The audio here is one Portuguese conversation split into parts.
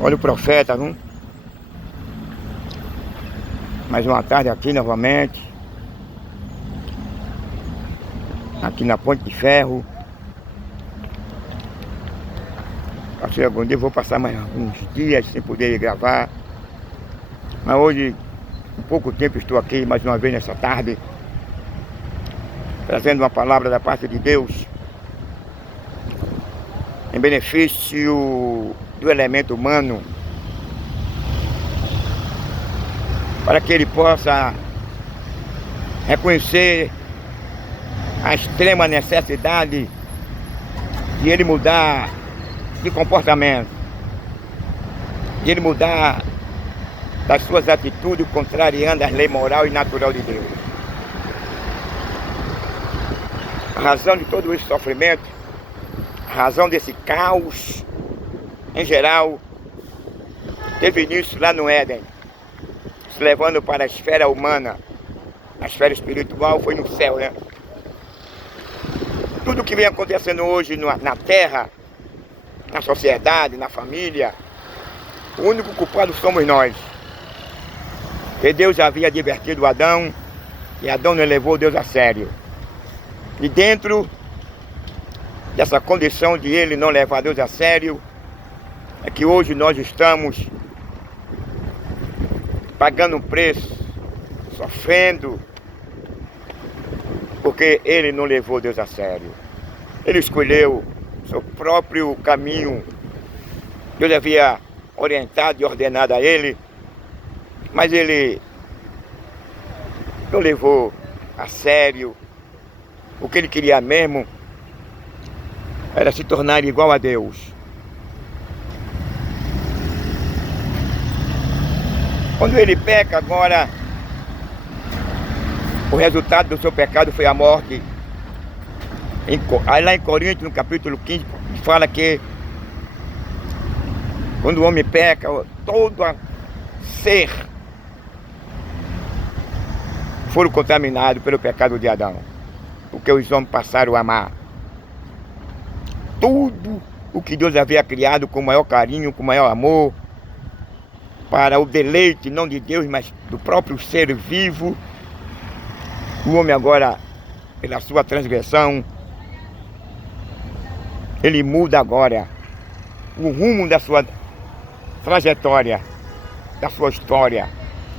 Olha o profeta, não? Mais uma tarde aqui novamente. Aqui na Ponte de Ferro. Acho que algum dia eu vou passar mais alguns dias sem poder gravar. Mas hoje, em pouco tempo, estou aqui mais uma vez nessa tarde, trazendo uma palavra da parte de Deus em benefício do elemento humano, para que ele possa reconhecer a extrema necessidade de ele mudar de comportamento, de ele mudar das suas atitudes contrariando as leis moral e natural de Deus. A razão de todo esse sofrimento, a razão desse caos em geral, teve início lá no Éden, se levando para a esfera humana. A esfera espiritual foi no céu, né? Tudo que vem acontecendo hoje na terra, na sociedade, na família, o único culpado somos nós. Que Deus havia advertido Adão, e Adão não levou Deus a sério. E dentro dessa condição de ele não levar Deus a sério, é que hoje nós estamos pagando um preço, sofrendo, porque ele não levou Deus a sério. Ele escolheu seu próprio caminho. Deus havia orientado e ordenado a ele, mas ele não levou a sério. O que ele queria mesmo era se tornar igual a Deus. Quando ele peca agora, o resultado do seu pecado foi a morte. Aí lá em Coríntios, no capítulo 15, fala que quando o homem peca, todo ser foram contaminados pelo pecado de Adão, porque os homens passaram a amar tudo o que Deus havia criado com o maior carinho, com o maior amor, para o deleite não de Deus, mas do próprio ser vivo. O homem agora, pela sua transgressão, ele muda agora o rumo da sua trajetória, da sua história.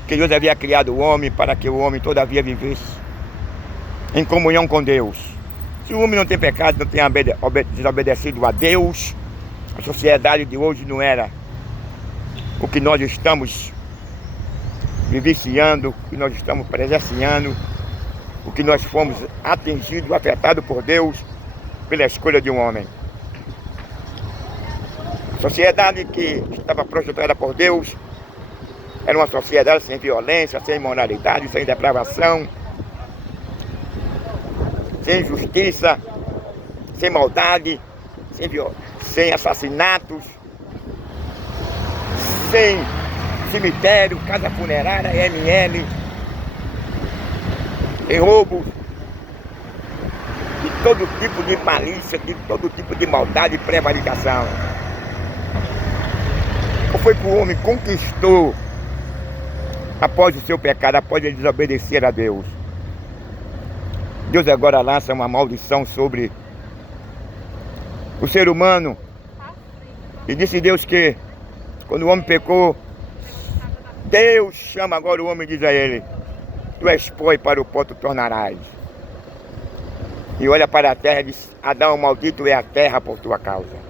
Que Deus havia criado o homem para que o homem todavia vivesse em comunhão com Deus. Se o homem não tem pecado, não tem desobedecido a Deus, a sociedade de hoje não era o que nós estamos vivenciando, o que nós estamos presenciando, o que nós fomos atingidos, afetados por Deus, pela escolha de um homem. A sociedade que estava projetada por Deus era uma sociedade sem violência, sem imoralidade, sem depravação, sem justiça, sem maldade, sem assassinatos, sem cemitério, casa funerária, ML, sem roubos, de todo tipo de malícia, de todo tipo de maldade e prevaricação. Qual foi que o homem conquistou após o seu pecado, após ele desobedecer a Deus? Deus agora lança uma maldição sobre o ser humano. E disse Deus que quando o homem pecou, Deus chama agora o homem e diz a ele: tu és pó e para o pó tu tornarás. E olha para a terra e diz: Adão, maldito é a terra por tua causa.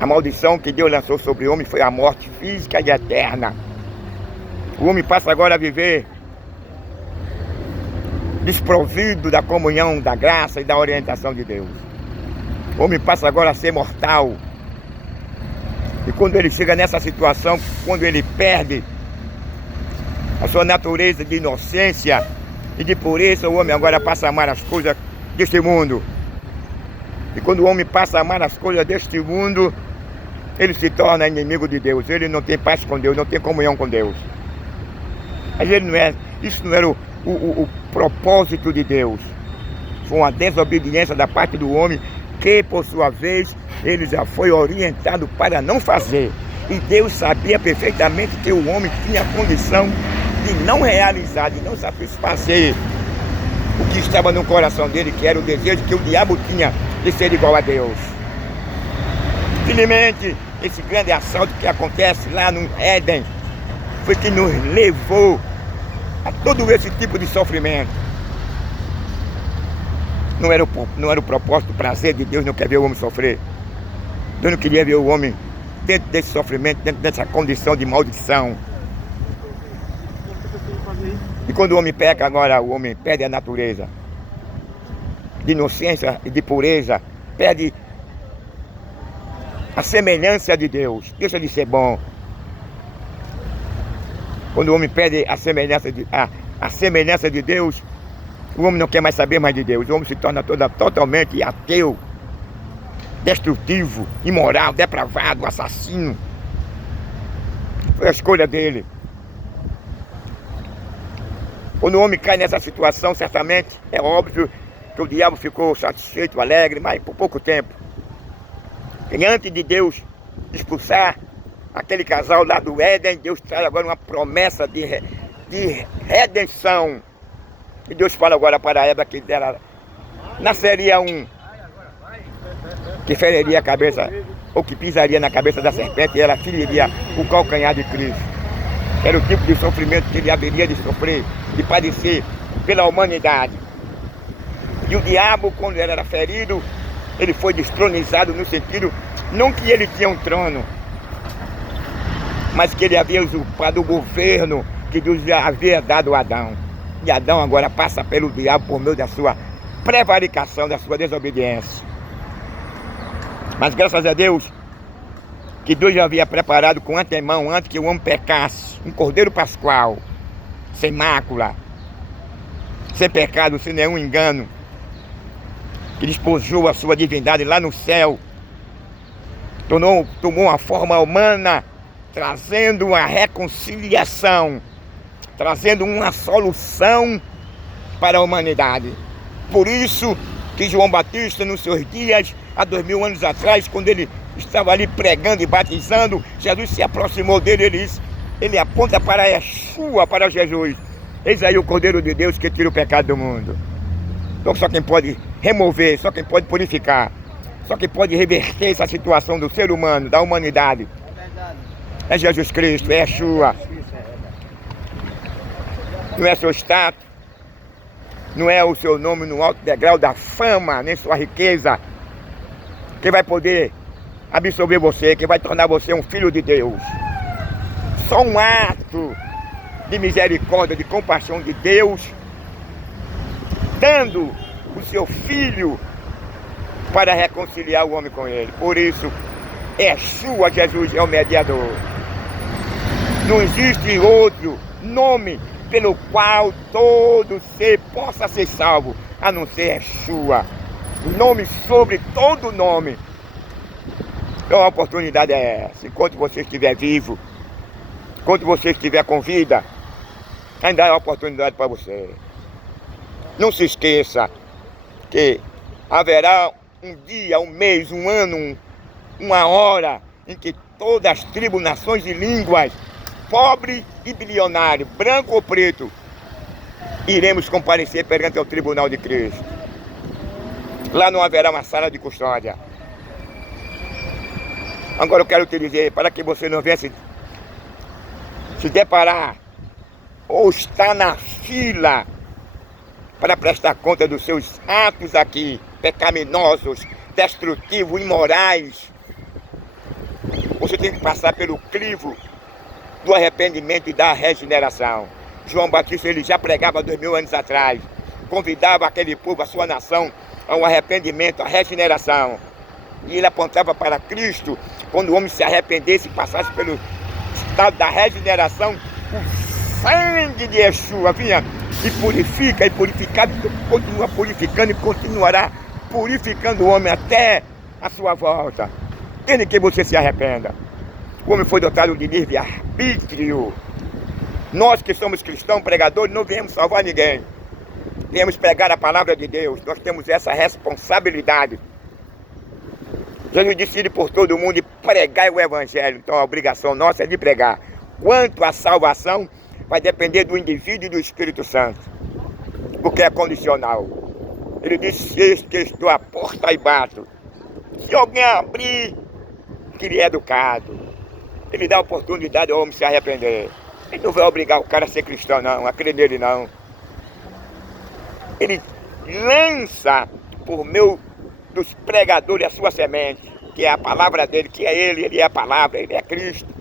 A maldição que Deus lançou sobre o homem foi a morte física e eterna. O homem passa agora a viver desprovido da comunhão, da graça e da orientação de Deus. O homem passa agora a ser mortal. E quando ele chega nessa situação, quando ele perde a sua natureza de inocência e de pureza, o homem agora passa a amar as coisas deste mundo. E quando o homem passa a amar as coisas deste mundo, ele se torna inimigo de Deus. Ele não tem paz com Deus, não tem comunhão com Deus. Mas isso não era o propósito de Deus. Foi uma desobediência da parte do homem, que por sua vez ele já foi orientado para não fazer. E Deus sabia perfeitamente que o homem tinha condição de não realizar, de não satisfazer o que estava no coração dele, que era o desejo que o diabo tinha de ser igual a Deus. Infelizmente, esse grande assalto que acontece lá no Éden foi que nos levou a todo esse tipo de sofrimento. Não era o propósito, o prazer de Deus, não quer ver o homem sofrer. Deus não queria ver o homem dentro desse sofrimento, dentro dessa condição de maldição. E quando o homem peca, agora o homem perde a natureza de inocência e de pureza, perde a semelhança de Deus, deixa de ser bom. Quando o homem perde a semelhança de Deus, o homem não quer mais saber mais de Deus. O homem se torna totalmente ateu, destrutivo, imoral, depravado, assassino. Foi a escolha dele. Quando o homem cai nessa situação, certamente é óbvio que o diabo ficou satisfeito, alegre, mas por pouco tempo. E antes de Deus expulsar aquele casal lá do Éden, Deus traz agora uma promessa de redenção. E Deus fala agora para Eva que dela nasceria um que feriria a cabeça, ou que pisaria na cabeça da serpente, e ela feriria o calcanhar de Cristo. Era o tipo de sofrimento que ele haveria de sofrer, de padecer pela humanidade. E o diabo, quando ele era ferido, ele foi destronizado no sentido, não que ele tinha um trono, mas que ele havia usurpado o governo que Deus já havia dado a Adão. E Adão agora passa pelo diabo por meio da sua prevaricação, da sua desobediência. Mas graças a Deus, que Deus já havia preparado com antemão, antes que o homem pecasse, um cordeiro pascual, sem mácula, sem pecado, sem nenhum engano, que despojou a sua divindade lá no céu, tomou uma forma humana, trazendo uma reconciliação, trazendo uma solução para a humanidade. Por isso que João Batista, nos seus dias, há 2000 anos atrás, quando ele estava ali pregando e batizando, Jesus se aproximou dele, ele aponta para Yeshua, para Jesus. Eis aí o Cordeiro de Deus que tira o pecado do mundo. Então só quem pode remover, só quem pode purificar, só quem pode reverter essa situação do ser humano, da humanidade, é Jesus Cristo, é Yeshua. Não é seu status, não é o seu nome no alto degrau da fama, nem sua riqueza, que vai poder absorver você, que vai tornar você um filho de Deus. Só um ato de misericórdia, de compaixão de Deus, dando o seu Filho para reconciliar o homem com Ele. Por isso, Yeshua, Jesus é o mediador. Não existe outro nome pelo qual todo ser possa ser salvo, a não ser Yeshua. Nome sobre todo nome. Então a oportunidade é essa. Enquanto você estiver vivo, enquanto você estiver com vida, ainda há oportunidade para você. Não se esqueça que haverá um dia, um mês, um ano, uma hora em que todas as tribos, nações e línguas, pobre e bilionário, branco ou preto, iremos comparecer perante o tribunal de Cristo. Lá não haverá uma sala de custódia. Agora eu quero te dizer, para que você não venha se deparar ou estar na fila para prestar conta dos seus atos aqui, pecaminosos, destrutivos, imorais, você tem que passar pelo crivo do arrependimento e da regeneração. João Batista, ele já pregava 2000 anos atrás, convidava aquele povo, a sua nação, ao arrependimento, à regeneração. E ele apontava para Cristo, quando o homem se arrependesse e passasse pelo estado da regeneração, o sangue de Yeshua vinha e purifica, e purificado, continua purificando e continuará purificando o homem até a sua volta, desde que você se arrependa. O homem foi dotado de livre-arbítrio. Nós que somos cristãos, pregadores, não viemos salvar ninguém. Viemos pregar a palavra de Deus. Nós temos essa responsabilidade. Jesus disse ir por todo mundo e pregar o evangelho. Então a obrigação nossa é de pregar. Quanto à salvação, vai depender do indivíduo e do Espírito Santo, porque é condicional. Ele disse: eis que estou à porta e bato. Se alguém abrir, que ele é educado, ele dá oportunidade ao homem se arrepender. Ele não vai obrigar o cara a ser cristão, não, a crer nele, não. Ele lança por meio dos pregadores a sua semente, que é a palavra dele, que é ele é a palavra, ele é Cristo.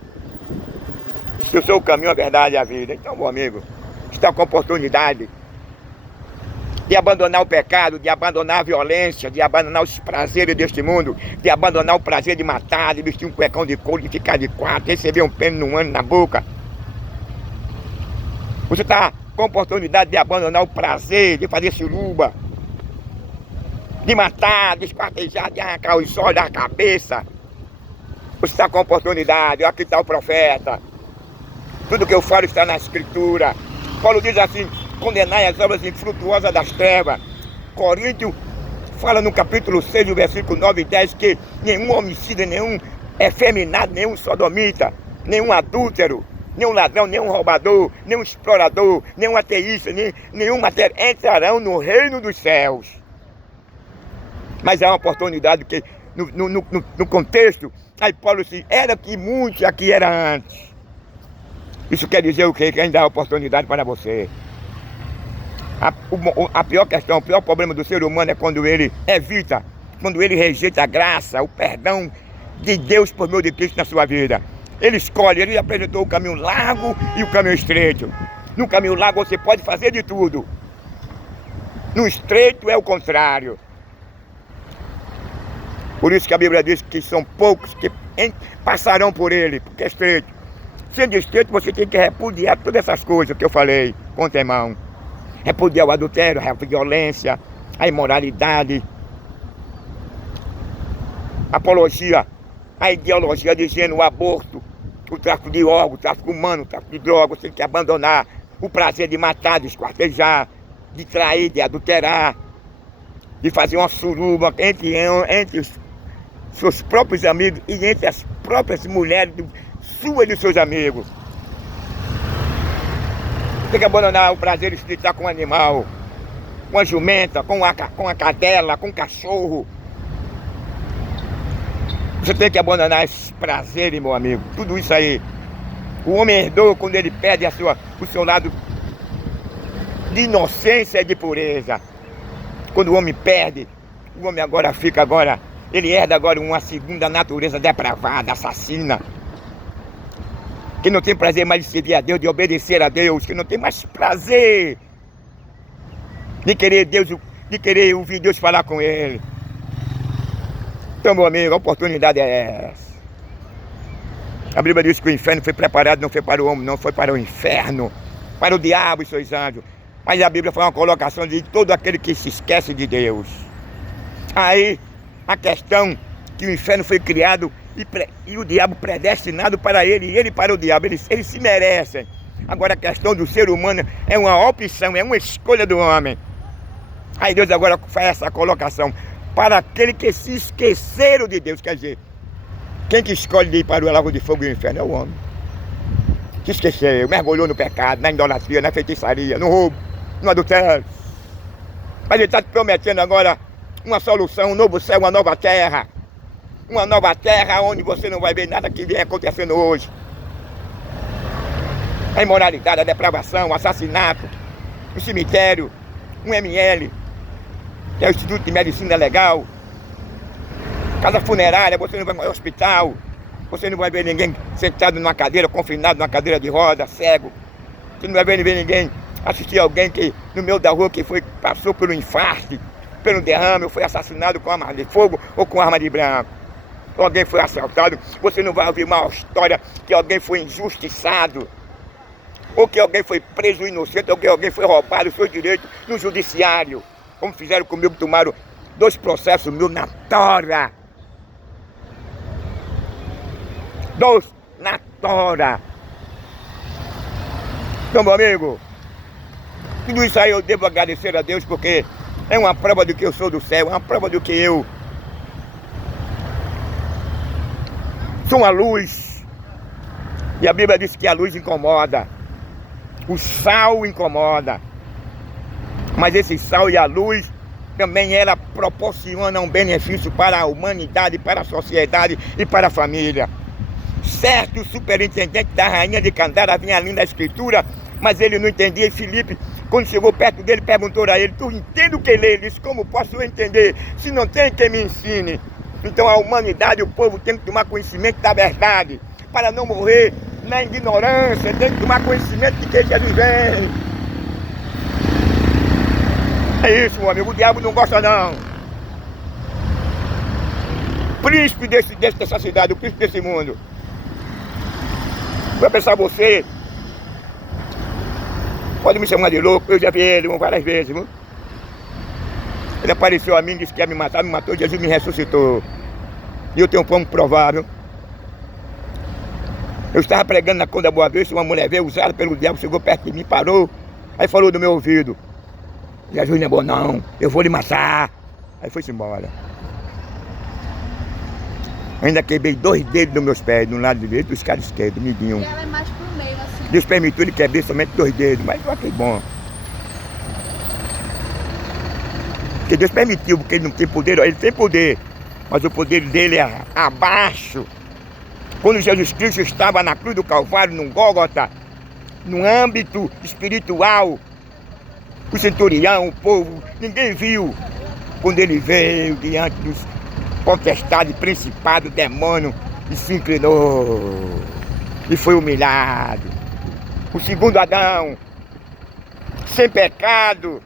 Se eu sou o caminho, a verdade e a vida. Então, meu amigo, está com a oportunidade de abandonar o pecado, de abandonar a violência, de abandonar os prazeres deste mundo, de abandonar o prazer de matar, de vestir um cuecão de couro, de ficar de quatro, receber um pênis num ano na boca. Você está com a oportunidade de abandonar o prazer de fazer suruba, de matar, de esquartejar, de arrancar os olhos da cabeça. Você está com a oportunidade. Aqui está o profeta. Tudo que eu falo está na Escritura. Paulo diz assim: condenai as obras infrutuosas das trevas. Coríntios fala no capítulo 6, no versículo 9 e 10, que nenhum homicida, nenhum efeminado, nenhum sodomita, nenhum adúltero, nenhum ladrão, nenhum roubador, nenhum explorador, nenhum ateísta, nenhum material entrarão no reino dos céus. Mas há uma oportunidade que, no contexto, aí Paulo disse: era que muitos aqui era antes. Isso quer dizer o quê? Que ainda há oportunidade para você. A pior questão, o pior problema do ser humano é quando ele evita, quando ele rejeita a graça, o perdão de Deus por meio de Cristo na sua vida. Ele escolhe, ele apresentou o caminho largo e o caminho estreito. No caminho largo você pode fazer de tudo. No estreito é o contrário. Por isso que a Bíblia diz que são poucos que passarão por ele, porque é estreito. Sendo estreito, você tem que repudiar todas essas coisas que eu falei com o irmão. Repudiar o adultério, a violência, a imoralidade, a apologia, a ideologia dizendo o aborto, o tráfico de órgãos, o tráfico humano, o tráfico de drogas. Você tem que abandonar o prazer de matar, de esquartejar, de trair, de adulterar, de fazer uma suruba entre os seus próprios amigos e entre as próprias mulheres suas e dos seus amigos. Tem que abandonar o prazer de estar com um animal, com a jumenta, com a cadela, com o cachorro. Você tem que abandonar esses prazeres, meu amigo. Tudo isso aí. O homem herdou quando ele perde o seu lado de inocência e de pureza. Quando o homem perde, o homem ele herda agora uma segunda natureza depravada, assassina. Que não tem prazer mais de servir a Deus, de obedecer a Deus, que não tem mais prazer de querer ouvir Deus falar com ele. Então, meu amigo, a oportunidade é essa. A Bíblia diz que o inferno foi preparado, não foi para o homem, não foi para o inferno, para o diabo e seus anjos. Mas a Bíblia foi uma colocação de todo aquele que se esquece de Deus. Aí, a questão que o inferno foi criado e o diabo predestinado para ele, e ele para o diabo, eles se merecem. Agora a questão do ser humano é uma opção, é uma escolha do homem. Aí Deus agora faz essa colocação: para aquele que se esqueceram de Deus. Quer dizer, quem que escolhe ir para o lago de fogo e o inferno é o homem. Se esqueceu, mergulhou no pecado, na idolatria, na feitiçaria, no roubo, no adultério. Mas ele está te prometendo agora uma solução, um novo céu, uma nova terra. Uma nova terra onde você não vai ver nada que vem acontecendo hoje. A imoralidade, a depravação, o assassinato, o cemitério, um ML, que é o Instituto de Medicina Legal, casa funerária, você não vai ao hospital, você não vai ver ninguém sentado numa cadeira, confinado numa cadeira de roda, cego. Você não vai ver ninguém assistir alguém que no meio da rua que passou por um infarto, pelo derrame, ou foi assassinado com arma de fogo ou com arma de branco. Alguém foi assaltado. Você não vai ouvir uma história que alguém foi injustiçado, ou que alguém foi preso inocente, ou que alguém foi roubado o seu direito no judiciário, como fizeram comigo, tomaram 2 processos meus na tora. 2 na tora. Então, meu amigo, tudo isso aí eu devo agradecer a Deus, porque é uma prova do que eu sou do céu, é uma prova do que eu são a luz. E a Bíblia diz que a luz incomoda. O sal incomoda. Mas esse sal e a luz também ela proporciona um benefício para a humanidade, para a sociedade e para a família. Certo, o superintendente da rainha de Candara vinha ali na escritura, mas ele não entendia. E Filipe, quando chegou perto dele, perguntou a ele: tu entende o que lê? Ele disse: como posso eu entender se não tem quem me ensine? Então a humanidade, o povo tem que tomar conhecimento da verdade, para não morrer na ignorância. Tem que tomar conhecimento de que Jesus vem. É isso, meu amigo, o diabo não gosta não. Príncipe dessa cidade, o príncipe desse mundo. Vai pensar você, pode me chamar de louco, eu já vi ele várias vezes, viu? Ele apareceu a mim, disse que ia me matar, me matou, Jesus me ressuscitou. E eu tenho como provável. Eu estava pregando na Conda Boa Vista, uma mulher veio usada pelo diabo, chegou perto de mim, parou, aí falou do meu ouvido: Jesus não é bom não, eu vou lhe matar. Aí foi-se embora. Ainda quebrei 2 dedos dos meus pés, de um lado direito e do escada esquerdo, midinho. E ela é mais pro meio, assim. Deus permitiu ele quebrar somente 2 dedos, mas foi que bom. Porque Deus permitiu, porque ele não tem poder, ele tem poder, mas o poder dele é abaixo. Quando Jesus Cristo estava na cruz do Calvário, num Gólgota, no âmbito espiritual, o centurião, o povo, ninguém viu. Quando ele veio diante dos potestades, principado, demônio, e se inclinou e foi humilhado. O segundo Adão, sem pecado,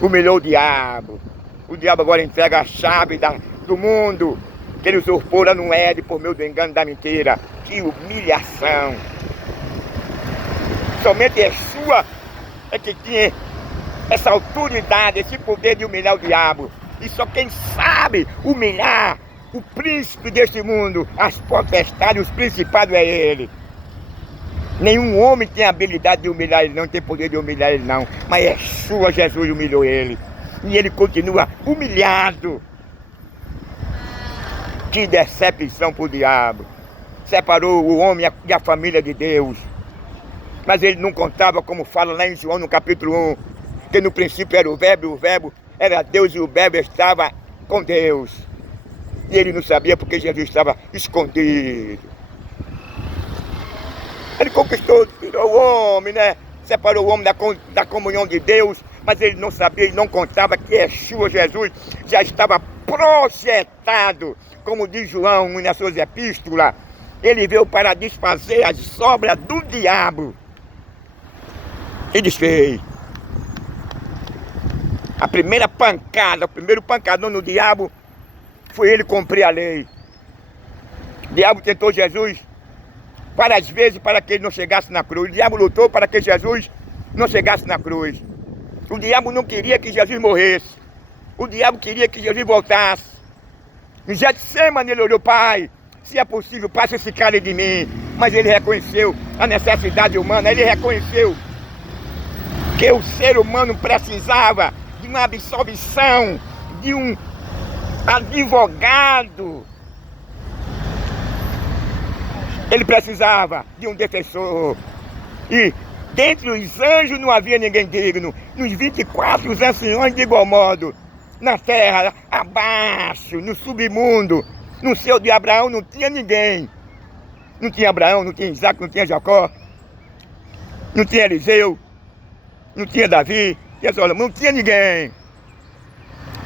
humilhou o diabo. O diabo agora entrega a chave do mundo que ele usurpou lá no Éden por meio do engano da mentira. Que humilhação! Somente Yeshua é que tinha essa autoridade, esse poder de humilhar o diabo. E só quem sabe humilhar o príncipe deste mundo, as potestades, os principados, é ele. Nenhum homem tem habilidade de humilhar ele, não tem poder de humilhar ele não. Mas Yeshua, Jesus humilhou ele. E ele continua humilhado. Que decepção para o diabo. Separou o homem e a família de Deus. Mas ele não contava, como fala lá em João no capítulo 1, que no princípio era o Verbo era Deus e o Verbo estava com Deus. E ele não sabia porque Jesus estava escondido. Ele conquistou, tirou o homem, né? Separou o homem da comunhão de Deus, mas ele não sabia e não contava que Yeshua, Jesus, já estava projetado, como diz João nas suas epístolas. Ele veio para desfazer as obras do diabo. E desfez. A primeira pancada, o primeiro pancadão no diabo foi ele cumprir a lei. O diabo tentou Jesus várias vezes para que ele não chegasse na cruz. O diabo lutou para que Jesus não chegasse na cruz. O diabo não queria que Jesus morresse. O diabo queria que Jesus voltasse. Em Getsemane ele olhou: Pai, se é possível, passa esse cara de mim. Mas ele reconheceu a necessidade humana, ele reconheceu que o ser humano precisava de uma absolvição, de um advogado. Ele precisava de um defensor. E dentre os anjos não havia ninguém digno. Nos 24 anciões de igual modo. Na terra, abaixo, no submundo, no seio de Abraão não tinha ninguém. Não tinha Abraão, não tinha Isaac, não tinha Jacó. Não tinha Eliseu. Não tinha Davi, não tinha Salomão, não tinha ninguém.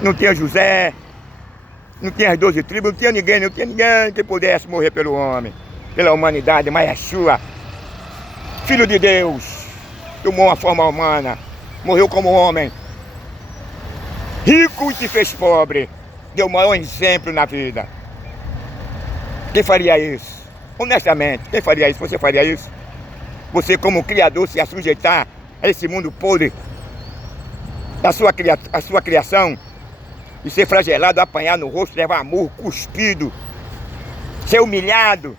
Não tinha José. Não tinha as 12 tribos, não tinha ninguém que pudesse morrer pelo homem, pela humanidade. Mas Yeshua, Filho de Deus, tomou uma forma humana, morreu como homem, rico e se fez pobre, deu o maior exemplo na vida. Quem faria isso? Honestamente, quem faria isso? Você faria isso? Você, como criador, se assujeitar a esse mundo podre da sua criação, e ser flagelado, apanhar no rosto, levar murro, cuspido, ser humilhado,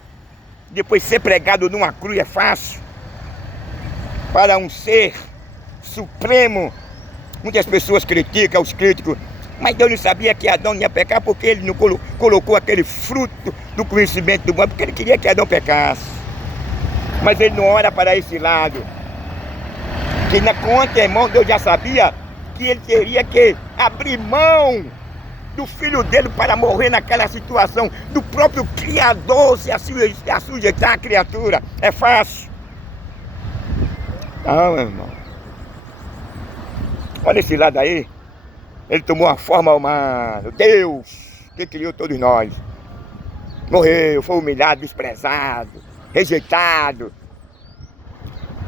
depois ser pregado numa cruz é fácil. Para um ser supremo, muitas pessoas criticam, os críticos, Mas Deus não sabia que Adão ia pecar porque ele não colocou aquele fruto do conhecimento do bom, porque ele queria que Adão pecasse. Mas ele não olha para esse lado. Que com antemão Deus já sabia que ele teria que abrir mão do filho dele para morrer naquela situação, do próprio Criador se sujeitar à criatura. É fácil? Não, meu irmão. Olha esse lado aí. Ele tomou uma forma humana. Deus, que criou todos nós. Morreu, foi humilhado, desprezado, rejeitado.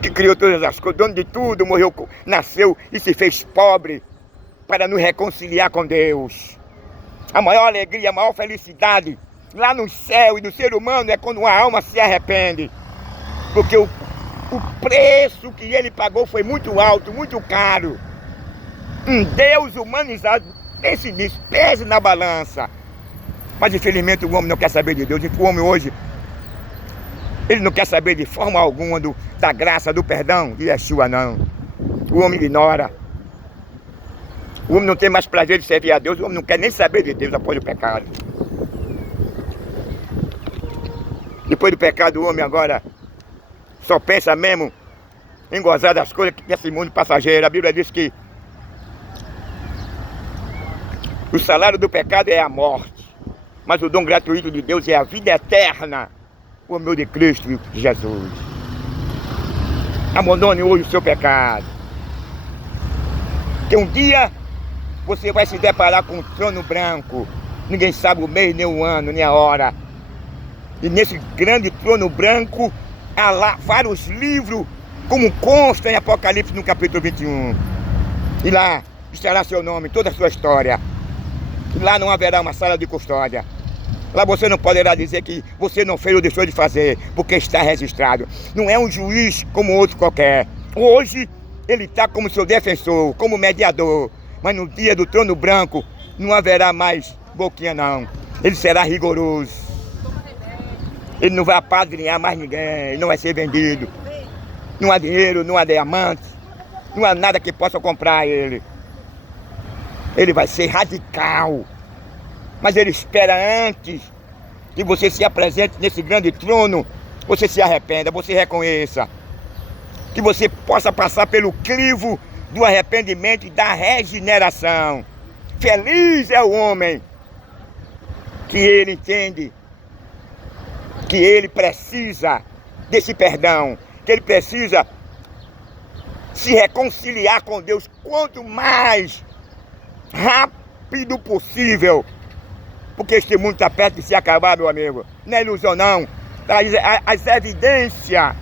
Que criou todas as coisas, dono de tudo, morreu, nasceu e se fez pobre para nos reconciliar com Deus. A maior alegria, a maior felicidade lá no céu e no ser humano é quando uma alma se arrepende. Porque o preço que ele pagou foi muito alto, muito caro. Um Deus humanizado, pense nisso, pese na balança. Mas infelizmente o homem não quer saber de Deus. O homem hoje, ele não quer saber de forma alguma da graça, do perdão de Yeshua, não. O homem ignora. O homem não tem mais prazer de servir a Deus. O homem não quer nem saber de Deus após o pecado. Depois do pecado, o homem agora só pensa mesmo em gozar das coisas desse mundo passageiro. A Bíblia diz que o salário do pecado é a morte, mas o dom gratuito de Deus é a vida eterna, por meio de Cristo Jesus. Abandone hoje o seu pecado. Que um dia você vai se deparar com um trono branco. Ninguém sabe o mês, nem o ano, nem a hora. E nesse grande trono branco, há lá vários livros, como consta em Apocalipse no capítulo 21. E lá estará seu nome, toda a sua história. E lá não haverá uma sala de custódia. Lá você não poderá dizer que você não fez ou deixou de fazer, porque está registrado. Não é um juiz como outro qualquer. Hoje ele está como seu defensor, como mediador. Mas no dia do trono branco não haverá mais boquinha não. Ele será rigoroso. Ele não vai apadrinhar mais ninguém, ele não vai ser vendido. Não há dinheiro, não há diamante, não há nada que possa comprar ele. Ele vai ser radical. Mas ele espera antes que você se apresente nesse grande trono, você se arrependa, você reconheça. Que você possa passar pelo crivo do arrependimento e da regeneração. Feliz é o homem que ele entende que ele precisa desse perdão, que ele precisa se reconciliar com Deus quanto mais rápido possível, porque este mundo está perto de se acabar, meu amigo. Não é ilusão não, as evidências.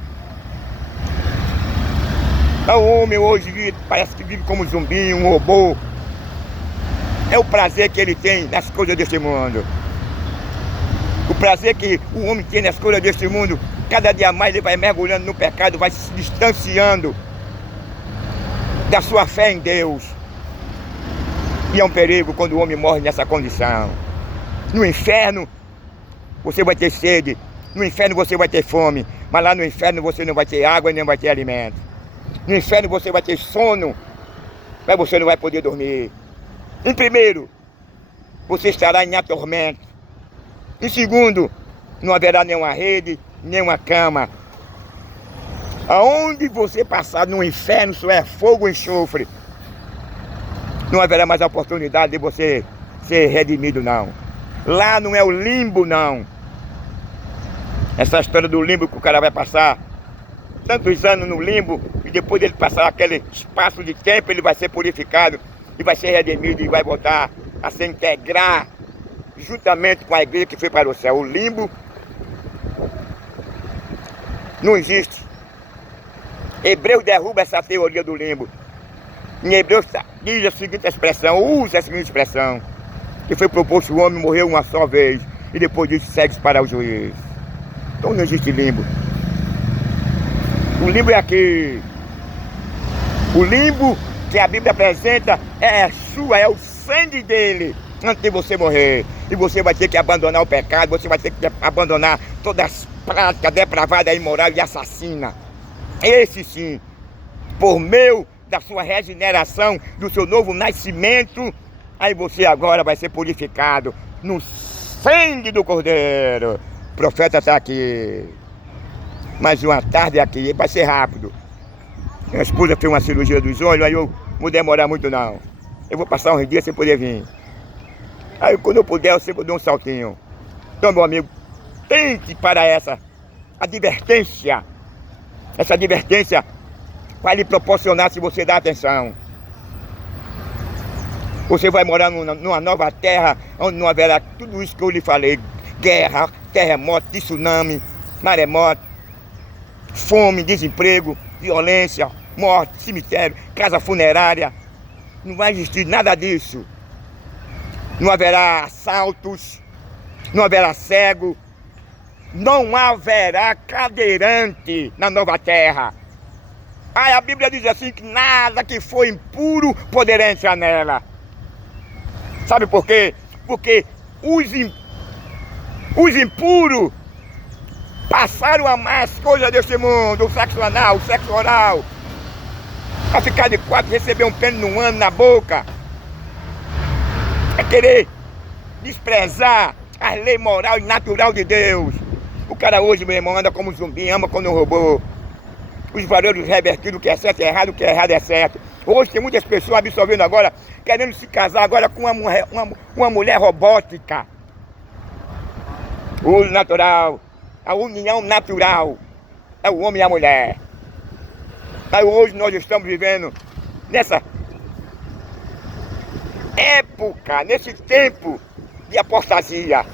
O homem hoje parece que vive como um zumbi, um robô. É o prazer que ele tem nas coisas deste mundo. O prazer que o homem tem nas coisas deste mundo, cada dia mais ele vai mergulhando no pecado, vai se distanciando da sua fé em Deus. E é um perigo quando o homem morre nessa condição. No inferno você vai ter sede, no inferno você vai ter fome, mas lá no inferno você não vai ter água e nem vai ter alimento. No inferno você vai ter sono, mas você não vai poder dormir. Em primeiro, você estará em atormento. Em segundo, não haverá nenhuma rede, nenhuma cama. Aonde você passar no inferno só é fogo e enxofre. Não haverá mais a oportunidade de você ser redimido, não. Lá não é o limbo, não. Essa história do limbo que o cara vai passar tantos anos no limbo, e depois dele passar aquele espaço de tempo, ele vai ser purificado e vai ser redimido e vai voltar a se integrar juntamente com a igreja que foi para o céu. O limbo não existe. Hebreus derruba essa teoria do limbo. Em Hebreus diz a seguinte expressão, usa a seguinte expressão, que foi proposto o homem morrer uma só vez e depois disso segue para o juiz. Então não existe limbo. O limbo é aqui. O limbo que a Bíblia apresenta é o sangue dele antes de você morrer. E você vai ter que abandonar o pecado, você vai ter que abandonar todas as práticas depravadas, imorais e assassinas. Esse sim, por meio da sua regeneração, do seu novo nascimento, Aí você agora vai ser purificado no sangue do Cordeiro. O profeta está aqui. Mais uma tarde aqui, vai ser rápido. Minha esposa fez uma cirurgia dos olhos, aí eu não vou demorar muito não. Eu vou passar uns dias sem poder vir. Aí quando eu puder, eu sempre dou um saltinho. Então, meu amigo, tente para essa advertência. Essa advertência vai lhe proporcionar se você dá atenção. Você vai morar numa nova terra, onde não haverá tudo isso que eu lhe falei. Guerra, terremoto, tsunami, maremoto, fome, desemprego, violência, morte, cemitério, casa funerária. Não vai existir nada disso. Não haverá assaltos, não haverá cego, não haverá cadeirante na nova terra. Aí a Bíblia diz assim que nada que for impuro poderá entrar nela. Sabe por quê? Porque os impuros passaram a amar as coisas deste mundo, o sexo anal, o sexo oral, a ficar de quatro, receber um pênis no ano na boca, é querer desprezar a lei moral e natural de Deus. O cara hoje, meu irmão, anda como um zumbi, ama como um robô. Os valores revertidos, o que é certo é errado, o que é errado é certo. Hoje tem muitas pessoas absorvendo agora, querendo se casar agora com uma mulher robótica. O natural, a união natural é o homem e a mulher. Aí hoje nós estamos vivendo nessa época, nesse tempo de apostasia.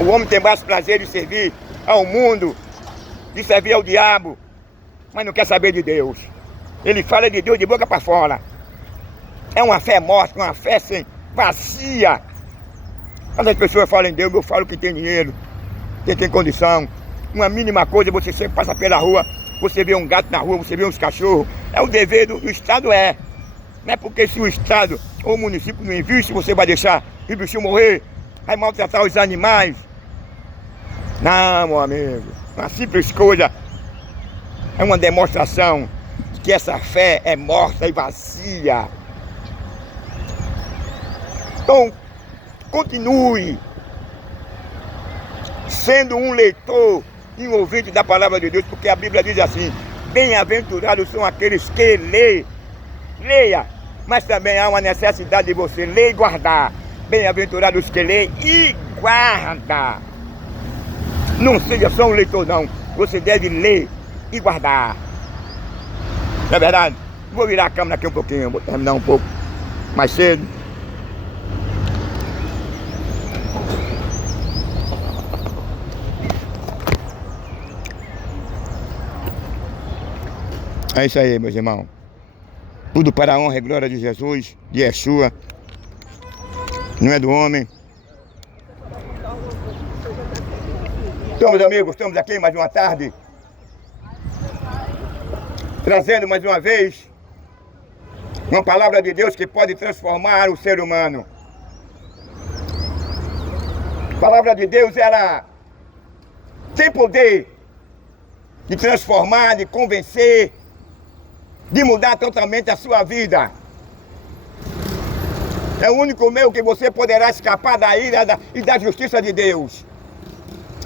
O homem tem mais prazer de servir ao mundo, de servir ao diabo, mas não quer saber de Deus. Ele fala de Deus de boca para fora. É uma fé morta, uma fé sem vazia. Quando as pessoas falam em Deus, eu falo que tem dinheiro, que tem condição. Uma mínima coisa, você sempre passa pela rua, você vê um gato na rua, você vê uns cachorros. É o dever do Estado, é. Não é porque se o Estado ou o município não investe, você vai deixar o bicho morrer, vai maltratar os animais. Não, meu amigo. Uma simples coisa é uma demonstração de que essa fé é morta e vazia. Então, continue sendo um leitor e um ouvinte da palavra de Deus, porque a Bíblia diz assim: bem-aventurados são aqueles que lêem. Leia, mas também há uma necessidade de você ler e guardar. Bem-aventurados que lêem e guardam. Não seja só um leitor não, você deve ler e guardar. Não é verdade? Vou virar a câmera aqui um pouquinho, vou terminar um pouco mais cedo. É isso aí, meus irmãos. Tudo para a honra e glória de Jesus, de Yeshua. Não é do homem. Então, meus amigos, estamos aqui mais uma tarde, trazendo mais uma vez uma palavra de Deus que pode transformar o ser humano. A palavra de Deus, ela tem poder de transformar, de convencer, de mudar totalmente a sua vida. É o único meio que você poderá escapar da ira e da justiça de Deus.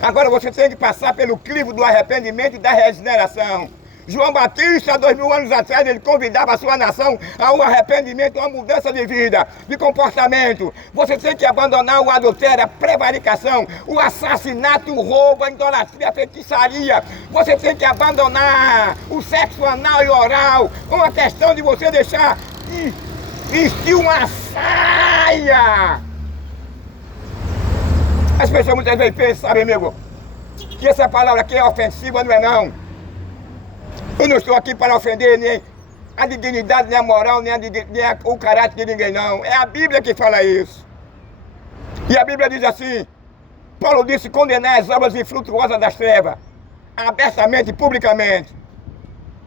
Agora você tem que passar pelo crivo do arrependimento e da regeneração. João Batista, 2000 anos atrás, ele convidava a sua nação a um arrependimento, a uma mudança de vida, de comportamento. Você tem que abandonar o adultério, a prevaricação, o assassinato, o roubo, a idolatria, a feitiçaria. Você tem que abandonar o sexo anal e oral, com a questão de você deixar de vestir uma saia. As pessoas muitas vezes pensam, sabe, amigo, que essa palavra aqui é ofensiva, não é não. Eu não estou aqui para ofender nem a dignidade, nem a moral, nem o caráter de ninguém, não. É a Bíblia que fala isso. E a Bíblia diz assim, Paulo disse, condenar as obras infrutuosas das trevas, abertamente e publicamente.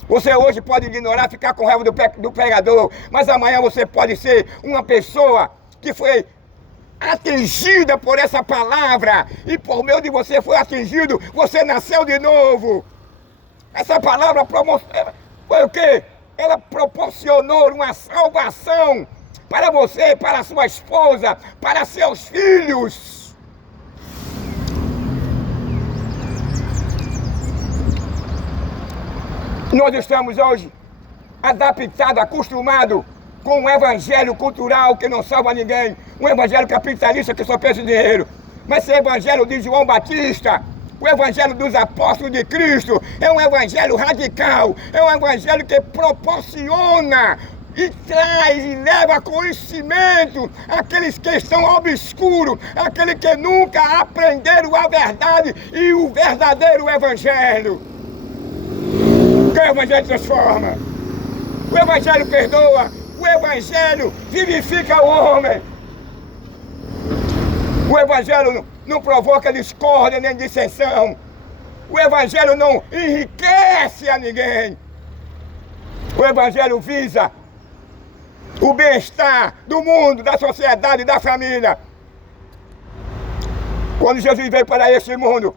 Você hoje pode ignorar, ficar com raiva do pregador, mas amanhã você pode ser uma pessoa que foi atingida por essa palavra, e por meio de você foi atingido, você nasceu de novo. Essa palavra foi o quê? Ela proporcionou uma salvação para você, para sua esposa, para seus filhos. Nós estamos hoje adaptados, acostumados com um evangelho cultural que não salva ninguém, um evangelho capitalista que só pensa em dinheiro. Mas esse evangelho de João Batista, o evangelho dos apóstolos de Cristo, é um evangelho radical, é um evangelho que proporciona e traz e leva conhecimento àqueles que estão obscuros, àqueles que nunca aprenderam a verdade e o verdadeiro evangelho. Que o evangelho transforma, o evangelho perdoa, o evangelho vivifica o homem. O evangelho não provoca discórdia nem dissensão. O evangelho não enriquece a ninguém. O evangelho visa o bem-estar do mundo, da sociedade, da família. Quando Jesus veio para esse mundo,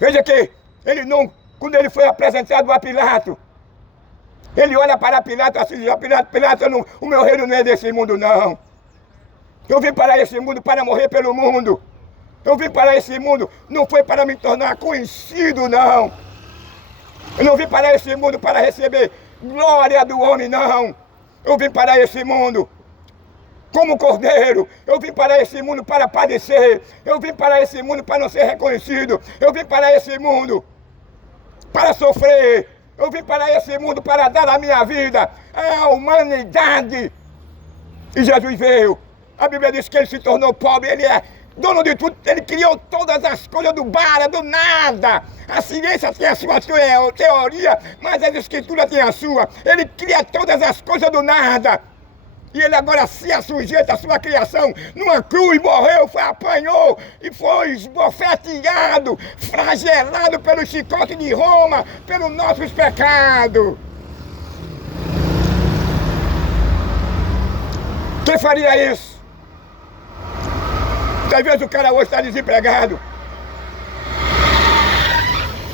veja que ele não, quando ele foi apresentado a Pilato, ele olha para Pilato assim, diz: Pilato, o meu reino não é desse mundo, não. Eu vim para esse mundo para morrer pelo mundo. Eu vim para esse mundo, não foi para me tornar conhecido, não. Eu não vim para esse mundo para receber glória do homem, não. Eu vim para esse mundo como cordeiro. Eu vim para esse mundo para padecer. Eu vim para esse mundo para não ser reconhecido. Eu vim para esse mundo para sofrer. Eu vim para esse mundo para dar a minha vida à humanidade. E Jesus veio. A Bíblia diz que ele se tornou pobre. Ele é dono de tudo. Ele criou todas as coisas do bara, do nada. A ciência tem a sua teoria, mas a escritura tem a sua. Ele cria todas as coisas do nada. E ele agora se assujeita à sua criação. Numa cruz morreu, apanhou e foi esbofeteado, flagelado pelo chicote de Roma, pelos nossos pecados. Quem faria isso? Talvez o cara hoje está desempregado.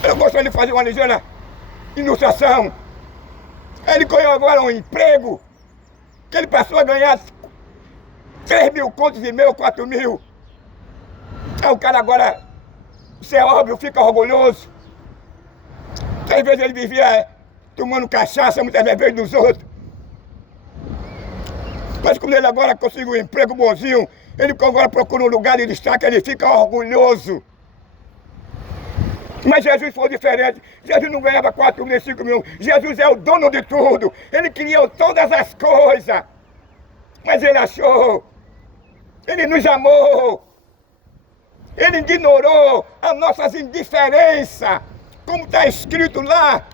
Eu gostaria de fazer uma ligeira ilustração. Ele ganhou agora um emprego que ele passou a ganhar 3.000 contos e meio, 4.000. Aí o cara agora, isso é óbvio, fica orgulhoso. Às vezes ele vivia tomando cachaça, muitas vezes dos outros. Mas quando ele agora conseguiu um emprego bonzinho, ele agora procura um lugar de destaque, ele fica orgulhoso. Mas Jesus foi diferente. Jesus não ganhava 4.000, 5.000. Jesus é o dono de tudo. Ele criou todas as coisas. Mas ele achou. Ele nos amou. Ele ignorou as nossas indiferenças. Como está escrito lá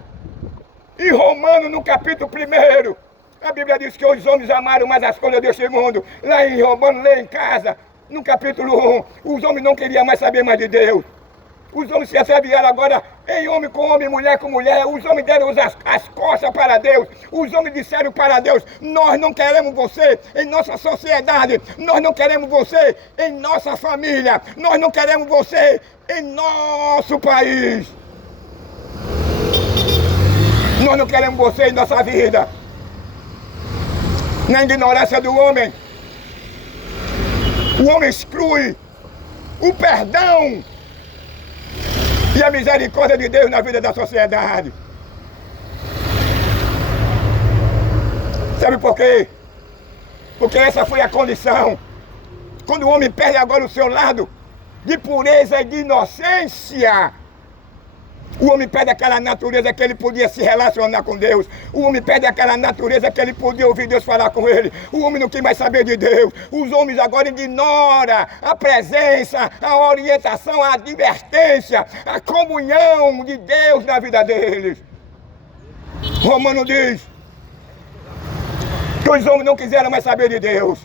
em Romanos, no capítulo 1. A Bíblia diz que os homens amaram mais as coisas deste mundo. Lá em Romanos, lê em casa, no capítulo 1, os homens não queriam mais saber mais de Deus. Os homens se assemelharam agora em homem com homem, mulher com mulher. Os homens deram as costas para Deus. Os homens disseram para Deus: nós não queremos você em nossa sociedade. Nós não queremos você em nossa família. Nós não queremos você em nosso país. Nós não queremos você em nossa vida. Na ignorância do homem, o homem exclui o perdão e a misericórdia de Deus na vida da sociedade. Sabe por quê? Porque essa foi a condição. Quando o homem perde agora o seu lado de pureza e de inocência, o homem perde aquela natureza que ele podia se relacionar com Deus. O homem perde aquela natureza que ele podia ouvir Deus falar com ele. O homem não quer mais saber de Deus. Os homens agora ignoram a presença, a orientação, a advertência, a comunhão de Deus na vida deles. Romano diz que os homens não quiseram mais saber de Deus.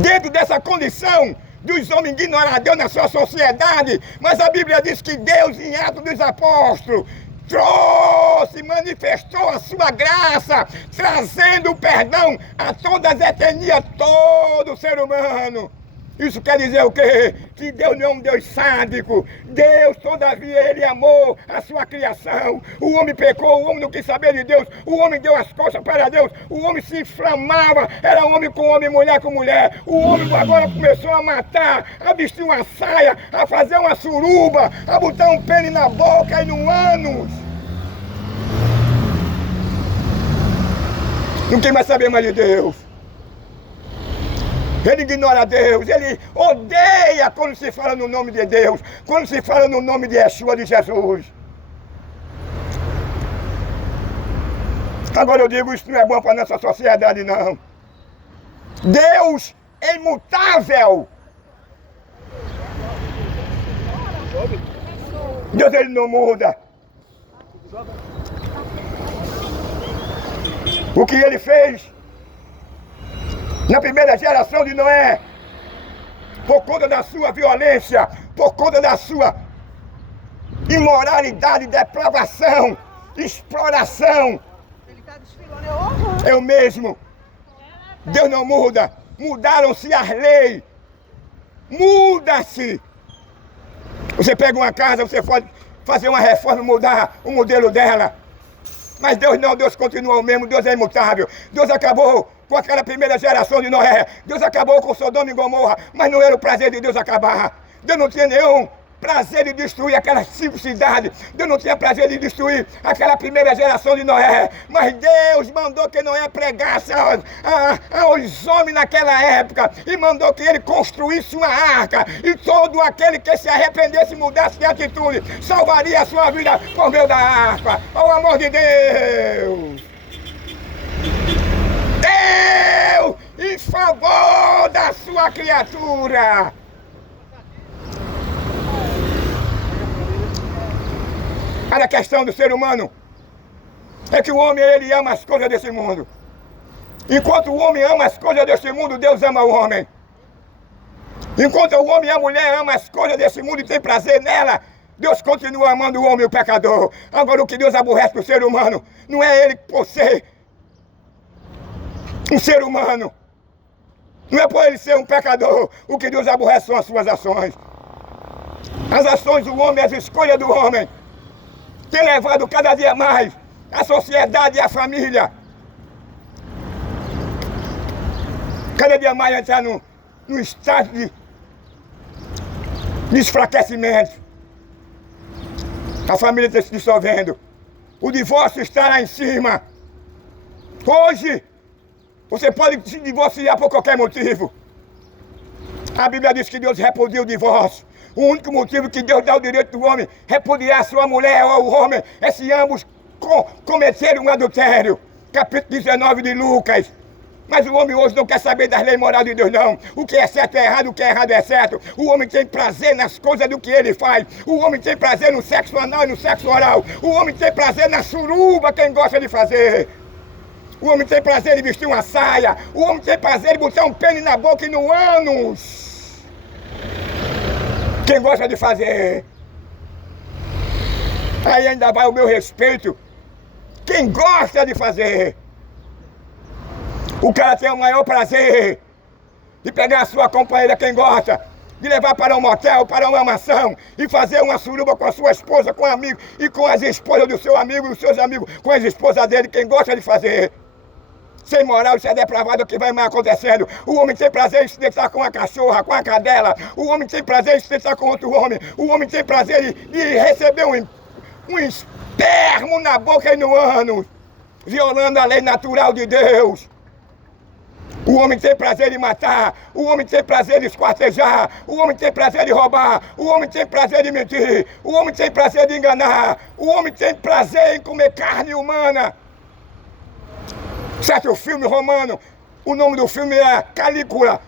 Dentro dessa condição dos homens ignorar Deus na sua sociedade, mas a Bíblia diz que Deus, em Atos dos Apóstolos, trouxe, manifestou a sua graça, trazendo o perdão a todas as etnias, todo ser humano. Isso quer dizer o quê? Que Deus não é um Deus sádico. Deus, todavia, Ele amou a sua criação. O homem pecou, o homem não quis saber de Deus. O homem deu as costas para Deus. O homem se inflamava. Era homem com homem, mulher com mulher. O homem agora começou a matar, a vestir uma saia, a fazer uma suruba, a botar um pênis na boca e no ânus. Não quer mais saber mais de Deus. Ele ignora Deus, ele odeia quando se fala no nome de Deus, quando se fala no nome de Yeshua, de Jesus. Agora eu digo, isso não é bom para a nossa sociedade, não. Deus é imutável. Deus, ele não muda. O que ele fez na primeira geração de Noé, por conta da sua violência, por conta da sua imoralidade, depravação, exploração. Ele está desfilando, eu mesmo. Deus não muda. Mudaram-se as leis. Muda-se. Você pega uma casa, você pode fazer uma reforma, mudar o modelo dela. Mas Deus não, Deus continua o mesmo, Deus é imutável. Deus acabou com aquela primeira geração de Noé. Deus acabou com Sodoma e Gomorra, mas não era o prazer de Deus acabar. Deus não tinha nenhum prazer de destruir aquelas 5 cidades. Deus não tinha prazer de destruir aquela primeira geração de Noé. Mas Deus mandou que Noé pregasse aos homens naquela época. E mandou que ele construísse uma arca. E todo aquele que se arrependesse e mudasse de atitude, salvaria a sua vida por meio da arca. Ao amor de Deus! Deus em favor da sua criatura! Mas a questão do ser humano é que o homem, ele ama as coisas desse mundo. Enquanto o homem ama as coisas desse mundo, Deus ama o homem. Enquanto o homem e a mulher amam as coisas desse mundo e tem prazer nela, Deus continua amando o homem e o pecador. Agora, o que Deus aborrece do ser humano não é ele por ser um ser humano. Não é por ele ser um pecador. O que Deus aborrece são as suas ações. As ações do homem, as escolhas do homem, tem levado cada dia mais a sociedade e a família cada dia mais a entrar no estado de enfraquecimento. A família está se dissolvendo. O divórcio está lá em cima. Hoje, você pode se divorciar por qualquer motivo. A Bíblia diz que Deus repudia o divórcio. O único motivo que Deus dá o direito do homem repudiar sua mulher ou o homem é se ambos cometerem um adultério. Capítulo 19 de Lucas. Mas o homem hoje não quer saber das leis morais de Deus, não. O que é certo é errado, o que é errado é certo. O homem tem prazer nas coisas do que ele faz. O homem tem prazer no sexo anal e no sexo oral. O homem tem prazer na suruba, quem gosta de fazer. O homem tem prazer de vestir uma saia. O homem tem prazer de botar um pênis na boca e no ânus. Quem gosta de fazer. Aí ainda vai o meu respeito. Quem gosta de fazer. O cara tem o maior prazer de pegar a sua companheira, quem gosta, de levar para um motel, para uma mansão e fazer uma suruba com a sua esposa, com amigo e com as esposas do seu amigo, dos seus amigos, com as esposas dele, quem gosta de fazer. Sem moral, isso é depravado, o que vai mais acontecendo. O homem tem prazer em se deitar com a cachorra, com a cadela. O homem tem prazer em se deitar com outro homem. O homem tem prazer de receber um espermo na boca e no ânus, violando a lei natural de Deus. O homem tem prazer em matar. O homem tem prazer em esquartejar. O homem tem prazer de roubar. O homem tem prazer de mentir. O homem tem prazer de enganar. O homem tem prazer em comer carne humana. Certo filme romano, o nome do filme é Calígula.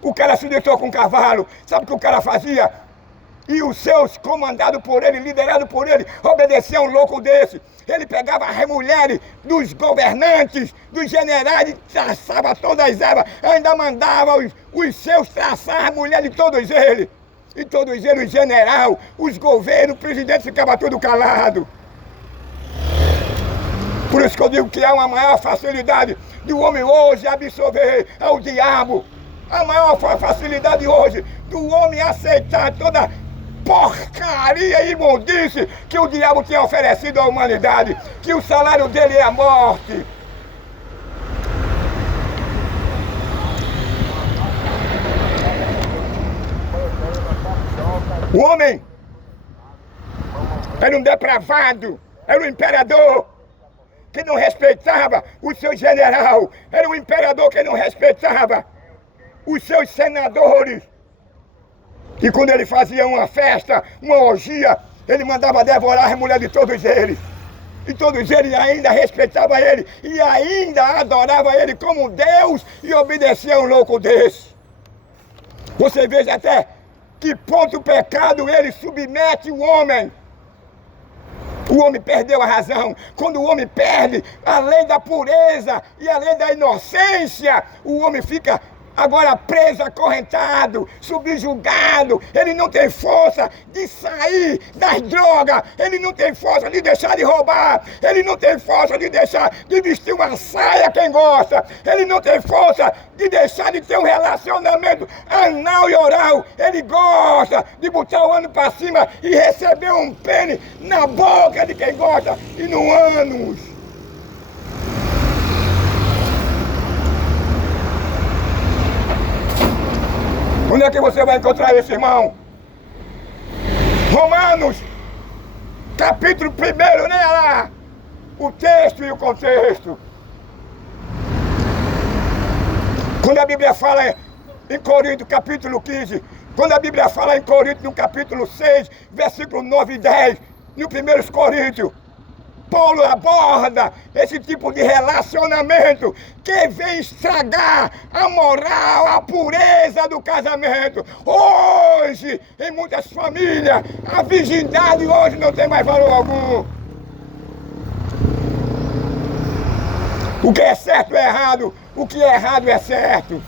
O cara se deitou com um cavalo. Sabe o que o cara fazia? E os seus, comandados por ele, liderados por ele, obedeciam um louco desse. Ele pegava as mulheres dos governantes, dos generais, e traçava todas elas. Ainda mandava os seus traçar as mulheres de todos eles. E todos eles, os generais, os governos, o presidente ficava tudo calado. Por isso que eu digo que há uma maior facilidade do homem hoje absorver ao diabo A maior facilidade hoje do homem aceitar toda porcaria e imundice que o diabo tinha oferecido à humanidade, que o salário dele é a morte. O homem era um depravado, era um imperador que não respeitava o seu general, era um imperador que não respeitava os seus senadores. E quando ele fazia uma festa, uma orgia, ele mandava devorar as mulheres de todos eles. E todos eles ainda respeitavam ele e ainda adoravam ele como Deus e obedeciam a um louco desse. Você veja até que ponto o pecado ele submete o homem. O homem perdeu a razão. Quando o homem perde a lei da pureza e a lei da inocência, o homem fica agora preso, acorrentado, subjugado. Ele não tem força de sair das drogas. Ele não tem força de deixar de roubar. Ele não tem força de deixar de vestir uma saia quem gosta. Ele não tem força de deixar de ter um relacionamento anal e oral. Ele gosta de botar o ânus para cima e receber um pênis na boca de quem gosta e no ânus. Onde é que você vai encontrar esse irmão? Romanos, capítulo 1, né lá? O texto e o contexto. Quando a Bíblia fala em Coríntios, capítulo 15, quando a Bíblia fala em Coríntios, no capítulo 6, versículo 9 e 10, no 1 Coríntios, Paulo aborda esse tipo de relacionamento que vem estragar a moral, a pureza do casamento. Hoje, em muitas famílias, a virgindade hoje não tem mais valor algum. O que é certo é errado, o que é errado é certo.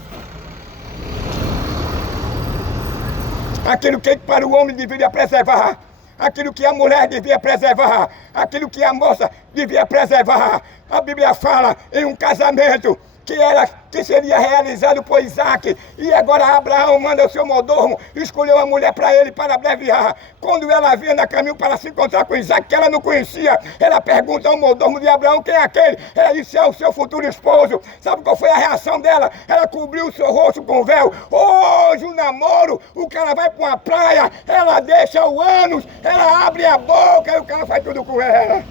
Aquilo que para o homem deveria preservar, aquilo que a mulher devia preservar, aquilo que a moça devia preservar. A Bíblia fala em um casamento que seria realizado por Isaac. E agora Abraão manda o seu mordomo escolher uma mulher para ele para abreviar. Quando ela vinha no caminho para se encontrar com Isaac, que ela não conhecia, ela pergunta ao mordomo de Abraão quem é aquele. Ela disse, é o seu futuro esposo. Sabe qual foi a reação dela? Ela cobriu o seu rosto com véu. Hoje o namoro, o cara vai para uma praia, ela deixa o ânus, ela abre a boca e o cara faz tudo com ela.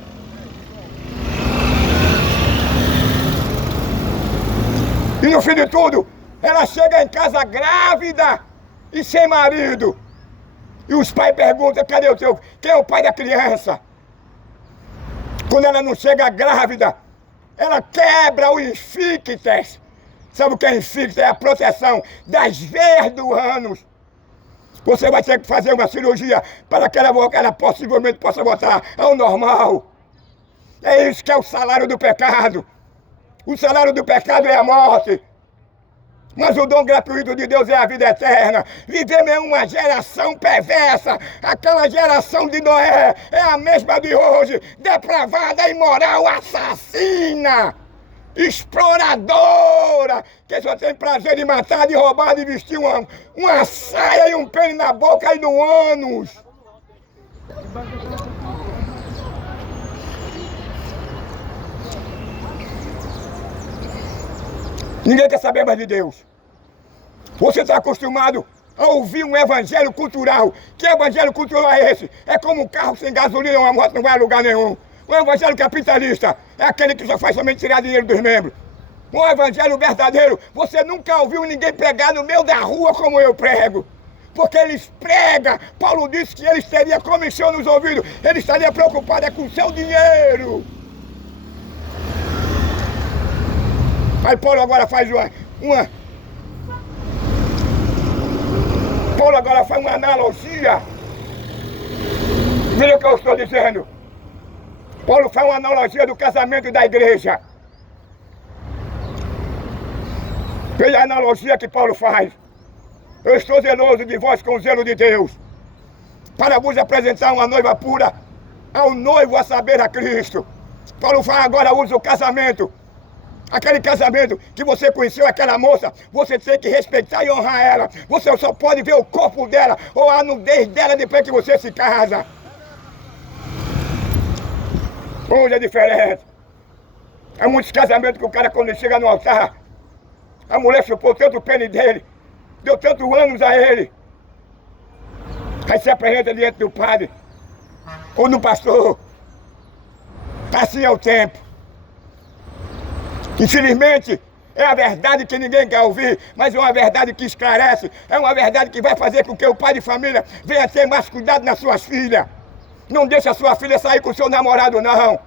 E no fim de tudo, ela chega em casa grávida e sem marido. E os pais perguntam, cadê o teu? Quem é o pai da criança? Quando ela não chega grávida, ela quebra o infíctes. Sabe o que é infíctes? É a proteção das veias do ânus. Você vai ter que fazer uma cirurgia para que ela possivelmente possa voltar ao normal. É isso que é o salário do pecado. O salário do pecado é a morte. Mas o dom gratuito de Deus é a vida eterna. Vivemos em uma geração perversa. Aquela geração de Noé é a mesma de hoje. Depravada, imoral, assassina, exploradora, que só tem prazer de matar, de roubar, de vestir uma saia e um pênis na boca e no ânus. Ninguém quer saber mais de Deus. Você está acostumado a ouvir um evangelho cultural. Que evangelho cultural é esse? É como um carro sem gasolina, uma moto não vai a lugar nenhum. Um evangelho capitalista é aquele que só faz somente tirar dinheiro dos membros. Um evangelho verdadeiro, você nunca ouviu ninguém pregar no meio da rua como eu prego. Porque eles pregam. Paulo disse que eles teriam comissão nos ouvidos. Ele estaria preocupado com o seu dinheiro. Aí Paulo agora faz Paulo agora faz uma analogia. Veja o que eu estou dizendo. Paulo faz uma analogia do casamento da igreja. Veja a analogia que Paulo faz. Eu estou zeloso de vós com o zelo de Deus, para vos apresentar uma noiva pura ao noivo, a saber, a Cristo. Paulo faz agora, usa o casamento, Aquele casamento que você conheceu aquela moça, você tem que respeitar e honrar ela. Você só pode ver o corpo dela ou a nudez dela depois que você se casa. Hoje é diferente. Há muitos casamentos que o cara, quando ele chega no altar, a mulher chupou tanto o pênis dele, deu tanto anos a ele. Aí se apresenta diante do padre ou do pastor. Assim é o tempo. Infelizmente, é a verdade que ninguém quer ouvir, mas é uma verdade que esclarece, é uma verdade que vai fazer com que o pai de família venha ter mais cuidado nas suas filhas. Não deixe a sua filha sair com o seu namorado, não.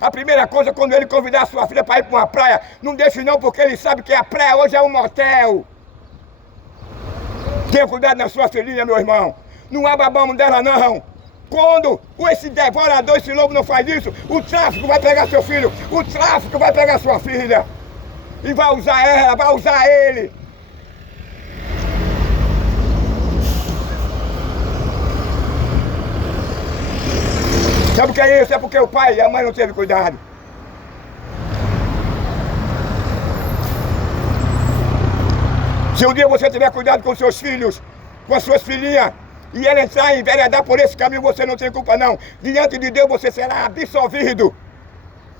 A primeira coisa, quando ele convidar a sua filha para ir para uma praia, não deixe não, porque ele sabe que a praia hoje é um motel. Tenha cuidado na sua filhinha, meu irmão. Não abra a mão dela, não. Quando esse devorador, esse lobo não faz isso, o tráfico vai pegar seu filho, o tráfico vai pegar sua filha. E vai usar ela, vai usar ele. Sabe o que é isso? É porque o pai e a mãe não teve cuidado. Se um dia você tiver cuidado com seus filhos, com as suas filhinhas, e ela entrar e enveredar por esse caminho, você não tem culpa não. Diante de Deus você será absolvido.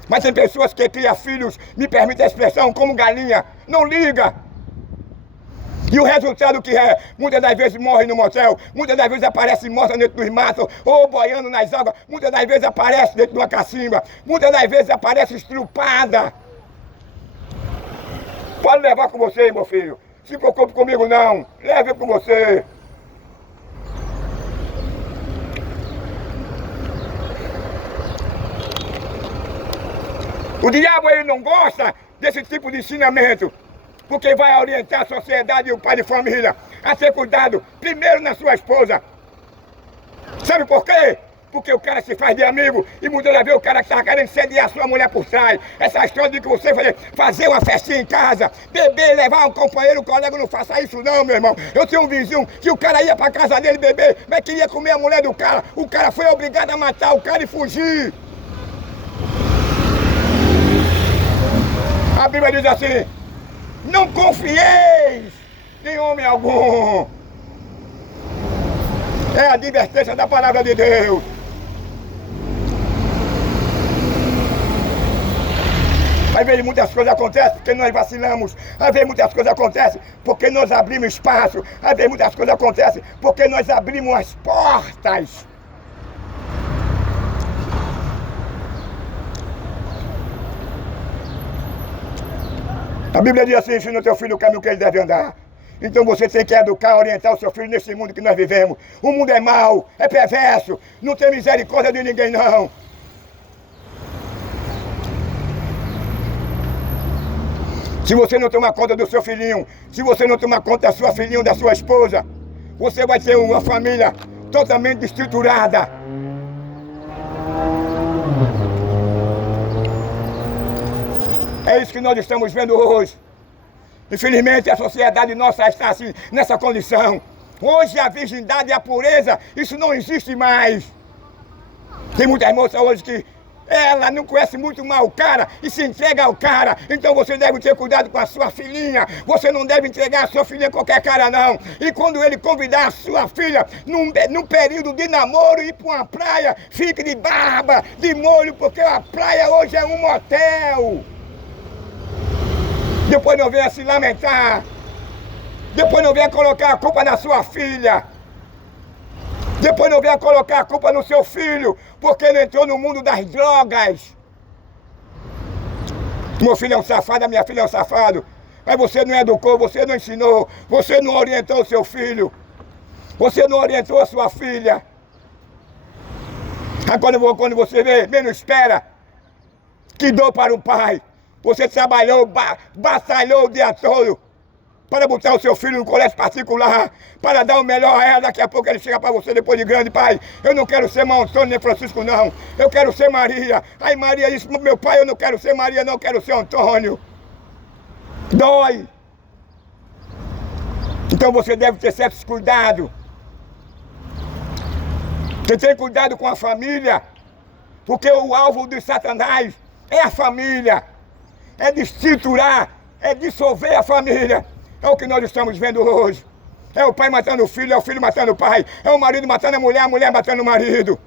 Mas tem pessoas que criam filhos, me permite a expressão, como galinha, não liga. E o resultado que é? Muitas das vezes morre no motel, muitas das vezes aparece morta dentro dos matos, ou boiando nas águas, muitas das vezes aparece dentro de uma cacimba, muitas das vezes aparece estrupada. Pode levar com você, meu filho. Se preocupe comigo não, leve com você. O diabo ele não gosta desse tipo de ensinamento, porque vai orientar a sociedade e o pai de família a ter cuidado primeiro na sua esposa. Sabe por quê? Porque o cara se faz de amigo e muitas vezes o cara está querendo sediar a sua mulher por trás. Essa história de que você fazer uma festinha em casa, beber, levar um companheiro, um colega, não faça isso não, meu irmão. Eu tinha um vizinho que o cara ia para casa dele beber, mas queria comer a mulher do cara. O cara foi obrigado a matar o cara e fugir. A Bíblia diz assim, não confieis em homem algum. É a advertência da palavra de Deus. Às vezes muitas coisas acontecem porque nós vacilamos. Às vezes muitas coisas acontecem porque nós abrimos espaço. Às vezes muitas coisas acontecem porque nós abrimos as portas. A Bíblia diz assim, ensina o teu filho o caminho que ele deve andar. Então você tem que educar, orientar o seu filho nesse mundo que nós vivemos. O mundo é mau, é perverso, não tem misericórdia de ninguém não. Se você não tomar conta do seu filhinho, se você não tomar conta da sua filhinha ou da sua esposa, você vai ter uma família totalmente destruturada. É isso que nós estamos vendo hoje. Infelizmente a sociedade nossa está assim, nessa condição. Hoje a virgindade e a pureza, isso não existe mais. Tem muitas moças hoje que ela não conhece muito mal o cara e se entrega ao cara. Então você deve ter cuidado com a sua filhinha. Você não deve entregar a sua filhinha a qualquer cara não. E quando ele convidar a sua filha num período de namoro ir para uma praia, fique de barba, de molho, porque a praia hoje é um motel. Depois não venha se lamentar. Depois não venha colocar a culpa na sua filha. Depois não venha colocar a culpa no seu filho, porque ele entrou no mundo das drogas. Meu filho é um safado, a minha filha é um safado. Mas você não educou, você não ensinou, você não orientou o seu filho. Você não orientou a sua filha. Agora quando você vê, menos espera. Que dor para o pai. Você trabalhou, batalhou o dia todo para botar o seu filho no colégio particular, para dar o melhor a ela. Daqui a pouco ele chega para você depois de grande, pai, eu não quero ser Antônio nem Francisco não, eu quero ser Maria. Aí Maria disse, meu pai, eu não quero ser Maria não, eu quero ser Antônio. Dói. Então você deve ter certos cuidados. Você tem cuidado com a família, porque o alvo de Satanás é a família. é destriturar, é dissolver a família. É o que nós estamos vendo hoje. É o pai matando o filho, é o filho matando o pai, é o marido matando a mulher matando o marido.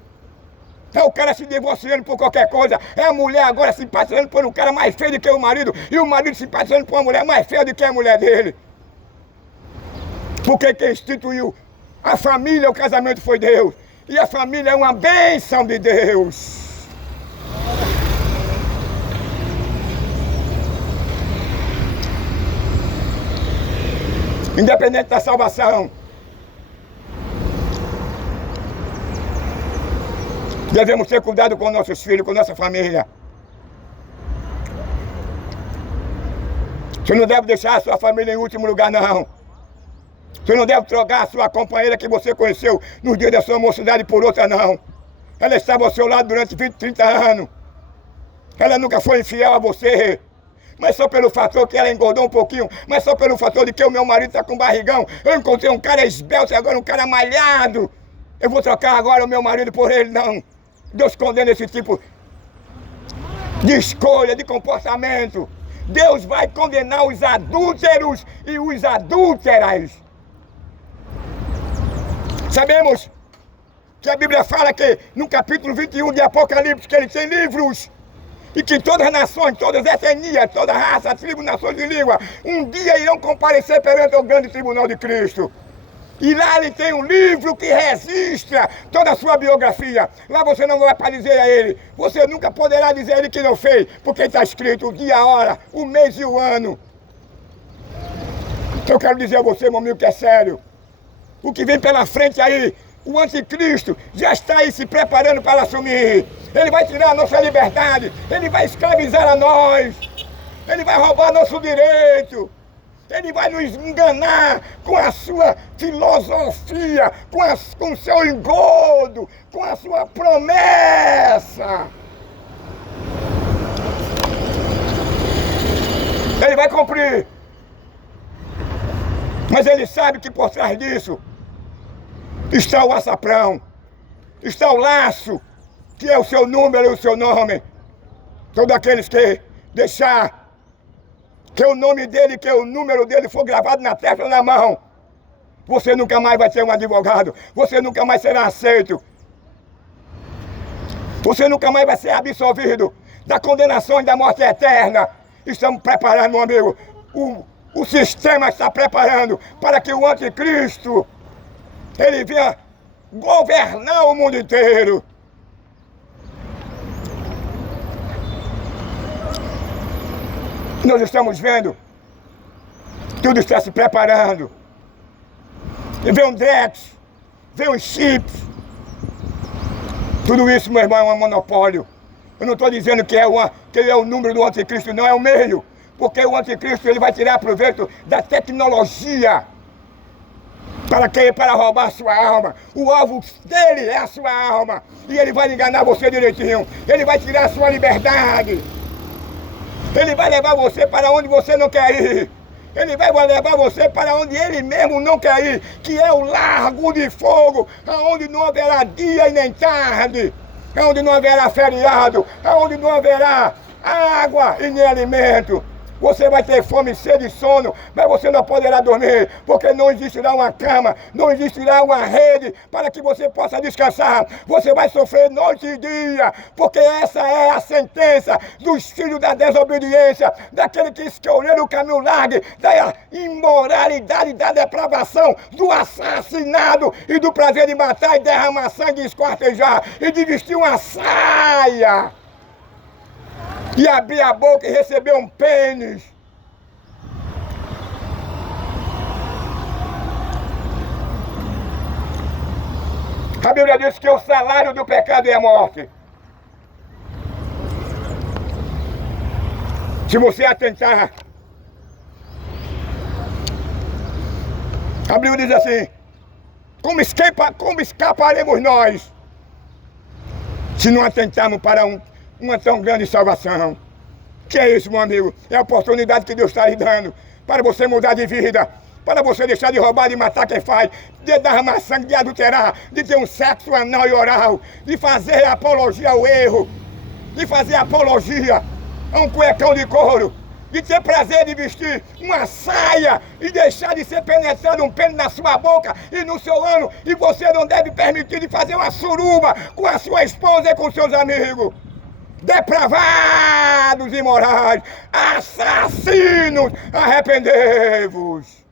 É o cara se divorciando por qualquer coisa, é a mulher agora se passando por um cara mais feio do que o marido, e o marido se passando por uma mulher mais feia do que a mulher dele. Porque quem instituiu a família, o casamento foi Deus. E a família é uma bênção de Deus. Independente da salvação, devemos ter cuidado com nossos filhos, com nossa família. Você não deve deixar a sua família em último lugar, não. Você não deve trocar a sua companheira que você conheceu no dia da sua mocidade por outra, não. Ela estava ao seu lado durante 20, 30 anos. Ela nunca foi infiel a você. Mas só pelo fator que ela engordou um pouquinho, mas só pelo fator de que o meu marido está com barrigão, eu encontrei um cara esbelto e agora um cara malhado. Eu vou trocar agora o meu marido por ele, não. Deus condena esse tipo de escolha, de comportamento. Deus vai condenar os adúlteros e os adúlteras. Sabemos que a Bíblia fala que no capítulo 21 de Apocalipse que ele tem livros e que todas as nações, todas as etnias, toda raça, tribo, nações e língua um dia irão comparecer perante o grande tribunal de Cristo. E lá ele tem um livro que registra toda a sua biografia. Lá você não vai para dizer a ele, você nunca poderá dizer a ele que não fez, porque está escrito o dia, a hora, o mês e o ano. Então eu quero dizer a você, meu amigo, que é sério. O que vem pela frente aí, o anticristo já está aí se preparando para assumir. Ele vai tirar a nossa liberdade, ele vai escravizar a nós, ele vai roubar nosso direito. Ele vai nos enganar com a sua filosofia, com o seu engodo, com a sua promessa. Ele vai cumprir. Mas ele sabe que por trás disso está o açaprão, está o laço, que é o seu número e o seu nome. Todos aqueles que deixar que o nome dele, que o número dele for gravado na testa ou na mão, você nunca mais vai ser um advogado, você nunca mais será aceito, você nunca mais vai ser absolvido da condenação e da morte eterna. Estamos preparando, meu amigo, o sistema está preparando para que o anticristo, ele venha governar o mundo inteiro. Nós estamos vendo, tudo está se preparando. E vem um Drex, vem um chips. Tudo isso, meu irmão, é um monopólio. Eu não estou dizendo que ele é o número do anticristo, não, é o meio. Porque o anticristo ele vai tirar proveito da tecnologia. Para quê? Para roubar a sua alma. O alvo dele é a sua alma. E ele vai enganar você direitinho. Ele vai tirar a sua liberdade. Ele vai levar você para onde você não quer ir. Ele vai levar você para onde ele mesmo não quer ir, que é o largo de fogo, aonde não haverá dia e nem tarde, aonde não haverá feriado, aonde não haverá água e nem alimento. Você vai ter fome, sede e sono, mas você não poderá dormir, porque não existirá uma cama, não existirá uma rede para que você possa descansar. Você vai sofrer noite e dia, porque essa é a sentença dos filhos da desobediência, daquele que escolheram o caminho largo, da imoralidade, da depravação, do assassinato e do prazer de matar e derramar sangue e esquartejar, e de vestir uma saia. E abrir a boca e receber um pênis. A Bíblia diz que o salário do pecado é a morte. Se você atentar, a Bíblia diz assim, como escaparemos nós se não atentarmos para uma tão grande salvação? Que é isso, meu amigo? É a oportunidade que Deus está lhe dando para você mudar de vida, para você deixar de roubar, de matar quem faz, de derramar sangue, de adulterar, de ter um sexo anal e oral, de fazer apologia ao erro, de fazer apologia a um cuecão de couro, de ter prazer de vestir uma saia e deixar de ser penetrado um pênis na sua boca e no seu ano, e você não deve permitir de fazer uma suruba com a sua esposa e com seus amigos. Depravados imorais, assassinos, arrependei-vos,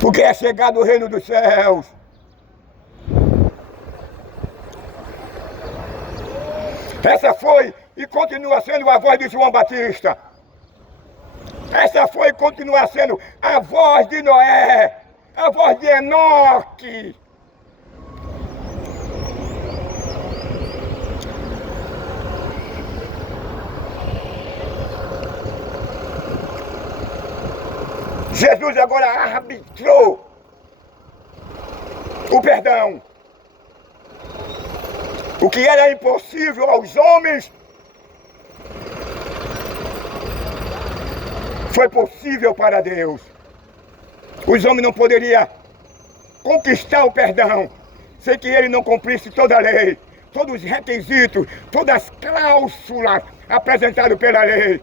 porque é chegado o reino dos céus. Essa foi e continua sendo a voz de João Batista. Essa foi e continua sendo a voz de Noé, a voz de Enoque. Jesus agora arbitrou o perdão. O que era impossível aos homens foi possível para Deus. Os homens não poderiam conquistar o perdão sem que ele não cumprisse toda a lei, todos os requisitos, todas as cláusulas apresentadas pela lei.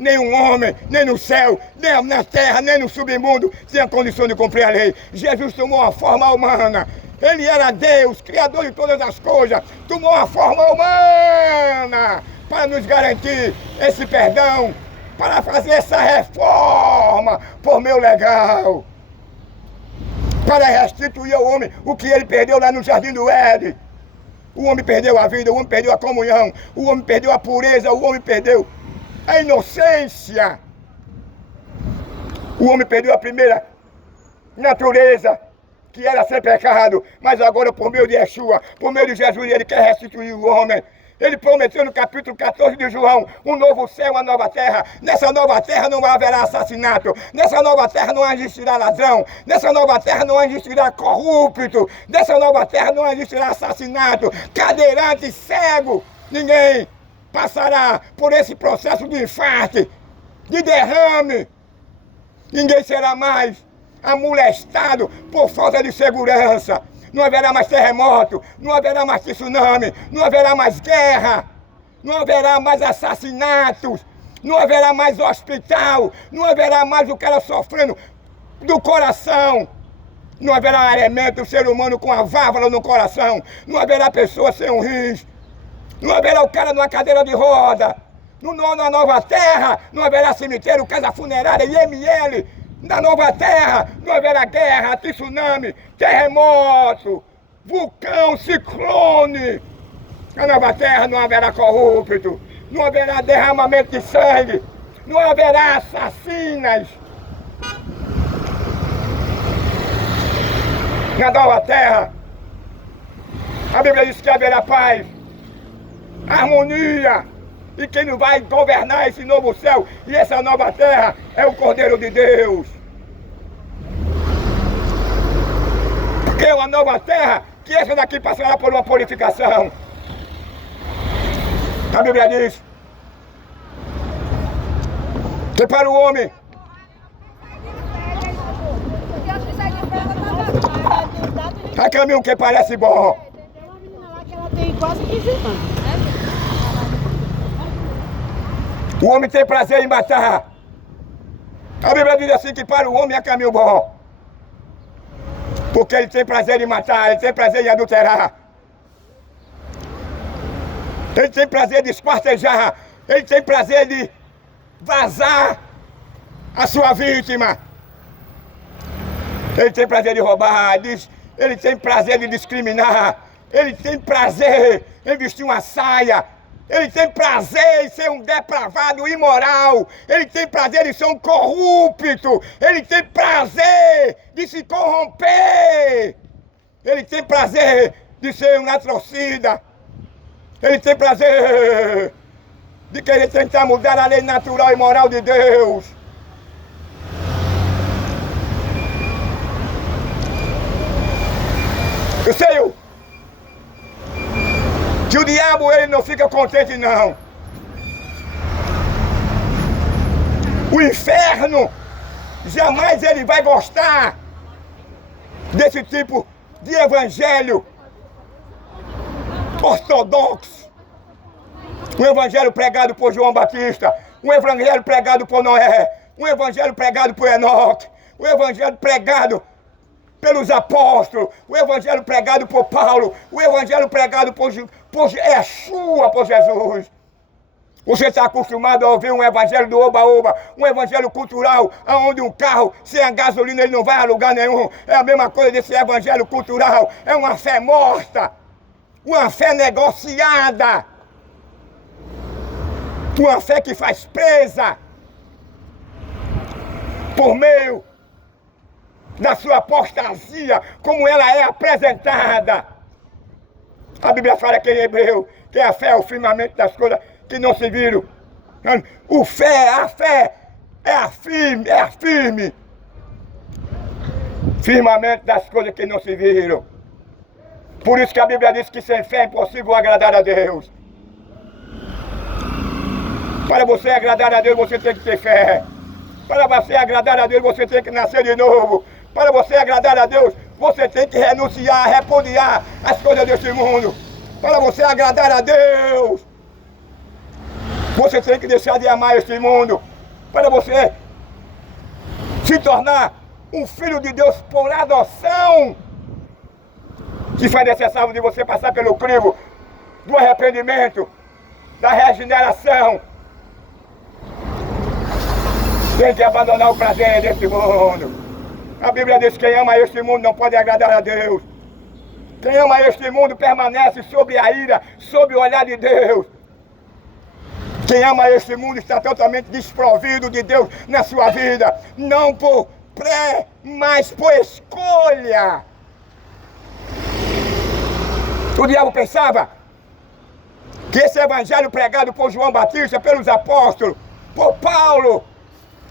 Nenhum homem, nem no céu, nem na terra, nem no submundo tinha condição de cumprir a lei. Jesus tomou uma forma humana. Ele era Deus, Criador de todas as coisas. Tomou uma forma humana para nos garantir esse perdão, para fazer essa reforma por meio legal, para restituir ao homem o que ele perdeu lá no Jardim do Éden. O homem perdeu a vida, o homem perdeu a comunhão, o homem perdeu a pureza, o homem perdeu a inocência. O homem perdeu a primeira natureza, que era sem pecado, mas agora por meio de Yeshua, por meio de Jesus, ele quer restituir o homem. Ele prometeu no capítulo 14 de João, um novo céu, uma nova terra. Nessa nova terra não haverá assassinato, nessa nova terra não existirá ladrão, nessa nova terra não existirá corrupto, nessa nova terra não existirá assassinato, cadeirante, cego. Ninguém passará por esse processo de infarto, de derrame. Ninguém será mais amolestado por falta de segurança. Não haverá mais terremoto, não haverá mais tsunami, não haverá mais guerra, não haverá mais assassinatos, não haverá mais hospital, não haverá mais o cara sofrendo do coração, não haverá alimento, o ser humano com a válvula no coração, não haverá pessoa sem um rins, não haverá o cara numa cadeira de roda. Na nova terra não haverá cemitério, casa funerária, IML. Na nova terra não haverá guerra, tsunami, terremoto, vulcão, ciclone. Na nova terra não haverá corrupto, não haverá derramamento de sangue, não haverá assassinas. Na nova terra, a Bíblia diz que haverá paz, harmonia. E quem não vai governar esse novo céu e essa nova terra é o Cordeiro de Deus. Porque é uma nova terra que essa daqui passará por uma purificação. A Bíblia diz que para o homem há caminho que parece bom. Tem uma menina lá que ela tem quase 15 anos. O homem tem prazer em matar. A Bíblia diz assim que para o homem é caminho bom. Porque ele tem prazer em matar, ele tem prazer em adulterar. Ele tem prazer de esquartejar. Ele tem prazer de vazar a sua vítima. Ele tem prazer de roubar, ele tem prazer de discriminar. Ele tem prazer em vestir uma saia. Ele tem prazer em ser um depravado imoral. Ele tem prazer em ser um corrupto. Ele tem prazer de se corromper. Ele tem prazer de ser um latrocida. Ele tem prazer de querer tentar mudar a lei natural e moral de Deus. Eu sei que o diabo ele não fica contente não. O inferno jamais ele vai gostar desse tipo de evangelho ortodoxo. O evangelho pregado por João Batista, um evangelho pregado por Noé, um evangelho pregado por Enoque, um evangelho pregado pelos apóstolos, o evangelho pregado por Paulo, o evangelho pregado por Yeshua, por Jesus. Você está acostumado a ouvir um evangelho do oba-oba, um evangelho cultural, onde um carro sem a gasolina ele não vai a lugar nenhum. É a mesma coisa desse evangelho cultural, é uma fé morta, uma fé negociada, uma fé que faz presa por meio da sua apostasia, como ela é apresentada. A Bíblia fala que em Hebreu, que a fé é o firmamento das coisas que não se viram. A fé é a firme firmamento das coisas que não se viram. Por isso que a Bíblia diz que sem fé é impossível agradar a Deus. Para você agradar a Deus, você tem que ter fé. Para você agradar a Deus, você tem que nascer de novo. Para você agradar a Deus, você tem que renunciar, repudiar as coisas deste mundo. Para você agradar a Deus, você tem que deixar de amar este mundo. Para você se tornar um filho de Deus por adoção, que foi necessário de você passar pelo crivo do arrependimento, da regeneração. Tem que abandonar o prazer deste mundo. A Bíblia diz que quem ama este mundo não pode agradar a Deus. Quem ama este mundo permanece sob a ira, sob o olhar de Deus. Quem ama este mundo está totalmente desprovido de Deus na sua vida. Não por mas por escolha. O diabo pensava que esse evangelho pregado por João Batista, pelos apóstolos, por Paulo,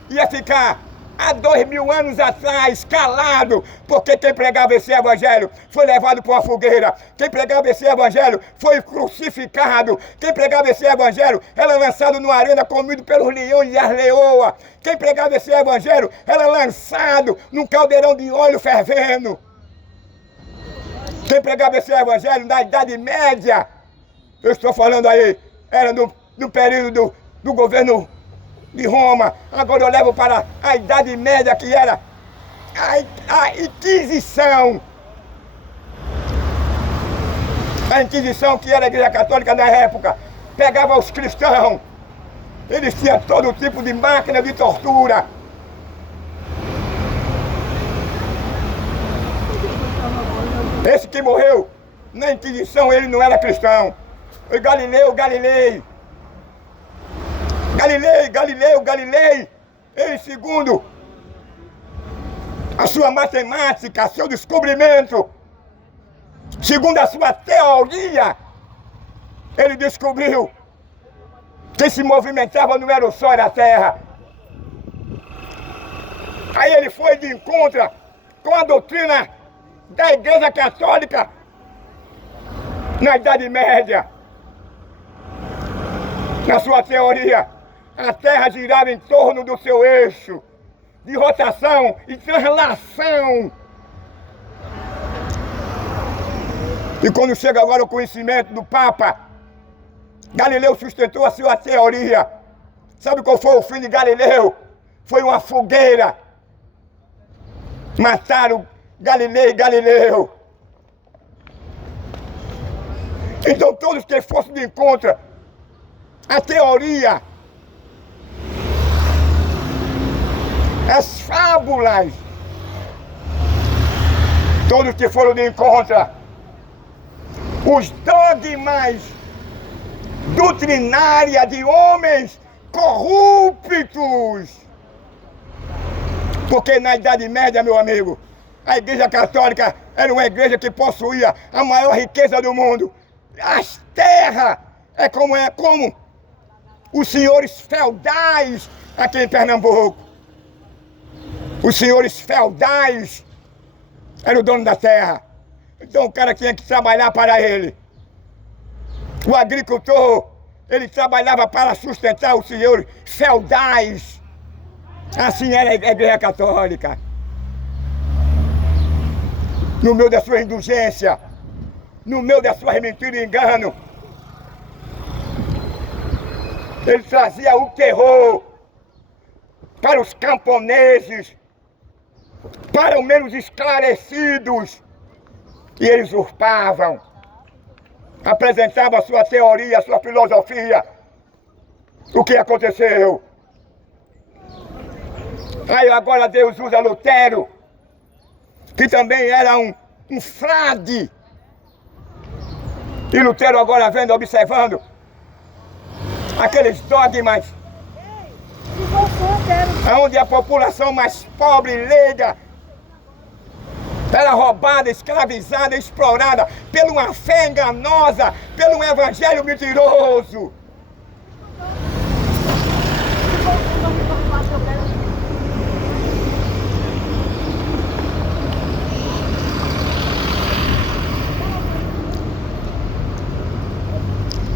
ia ficar há 2000 anos atrás, calado, porque quem pregava esse evangelho foi levado para uma fogueira. Quem pregava esse evangelho foi crucificado. Quem pregava esse evangelho era lançado numa arena, comido pelos leões e as leoas. Quem pregava esse evangelho era lançado num caldeirão de óleo fervendo. Quem pregava esse evangelho na Idade Média, eu estou falando aí, era no período do governo de Roma. Agora eu levo para a Idade Média, que era a Inquisição. A Inquisição, que era a Igreja Católica na época, pegava os cristãos. Eles tinham todo tipo de máquina de tortura. Esse que morreu na Inquisição, ele não era cristão. Foi Galileu Galilei. Galileu Galilei, ele, segundo a sua matemática, seu descobrimento, segundo a sua teoria, ele descobriu que se movimentava não era o Sol, era a Terra. Aí ele foi de encontro com a doutrina da Igreja Católica na Idade Média. Na sua teoria, a Terra girava em torno do seu eixo de rotação e translação. E quando chega agora o conhecimento do Papa, Galileu sustentou a sua teoria. Sabe qual foi o fim de Galileu? Foi uma fogueira. Mataram Galileu. Então todos que fossem de encontro a teoria, as fábulas, todos que foram de encontro, os dogmas doutrinários de homens corruptos. Porque na Idade Média, meu amigo, a Igreja Católica era uma igreja que possuía a maior riqueza do mundo. As terras é como os senhores feudais aqui em Pernambuco. Os senhores feudais eram o dono da terra. Então o cara tinha que trabalhar para ele. O agricultor, ele trabalhava para sustentar os senhores feudais. Assim era a Igreja Católica. No meio da sua indulgência, no meio da sua mentira e engano, Ele trazia o terror para os camponeses, para os menos esclarecidos, e eles usurpavam, apresentavam a sua teoria, a sua filosofia. O que aconteceu? Aí agora Deus usa Lutero, que também era um frade. E Lutero agora vendo, observando aqueles dogmas, onde a população mais pobre e leiga era roubada, escravizada, explorada por uma fé enganosa, pelo um evangelho mentiroso.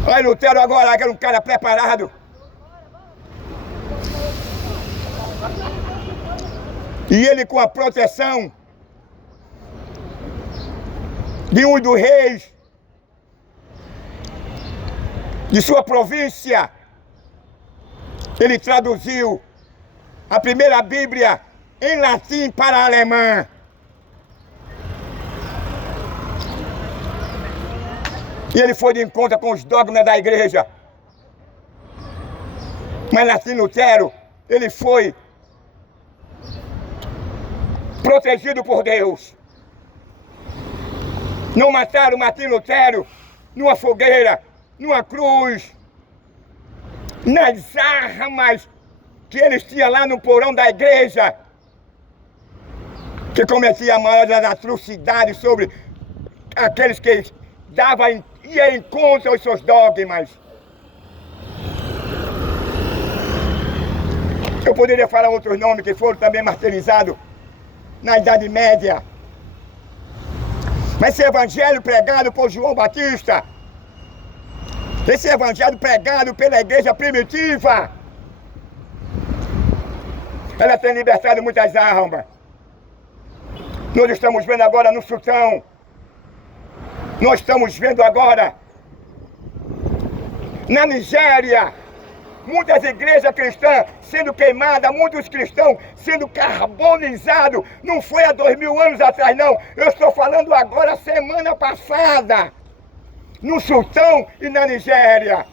Aí Lutero agora era um cara preparado. E ele com a proteção de um dos reis de sua província, ele traduziu a primeira Bíblia em latim para alemã. E ele foi de encontro com os dogmas da igreja. Mas Martim Lutero, ele foi protegido por Deus. Não mataram Martim Lutero numa fogueira, numa cruz, nas armas que eles tinham lá no porão da igreja, que cometia a maior das atrocidades sobre aqueles que ia em contra os seus dogmas. Eu poderia falar outros nomes que foram também martirizados na Idade Média. Mas esse evangelho pregado por João Batista, esse evangelho pregado pela igreja primitiva, ela tem libertado muitas almas. Nós estamos vendo agora no Sultão, nós estamos vendo agora na Nigéria, muitas igrejas cristãs sendo queimadas, muitos cristãos sendo carbonizados. Não foi há 2000 anos atrás, não. Eu estou falando agora, semana passada, no Sultão e na Nigéria.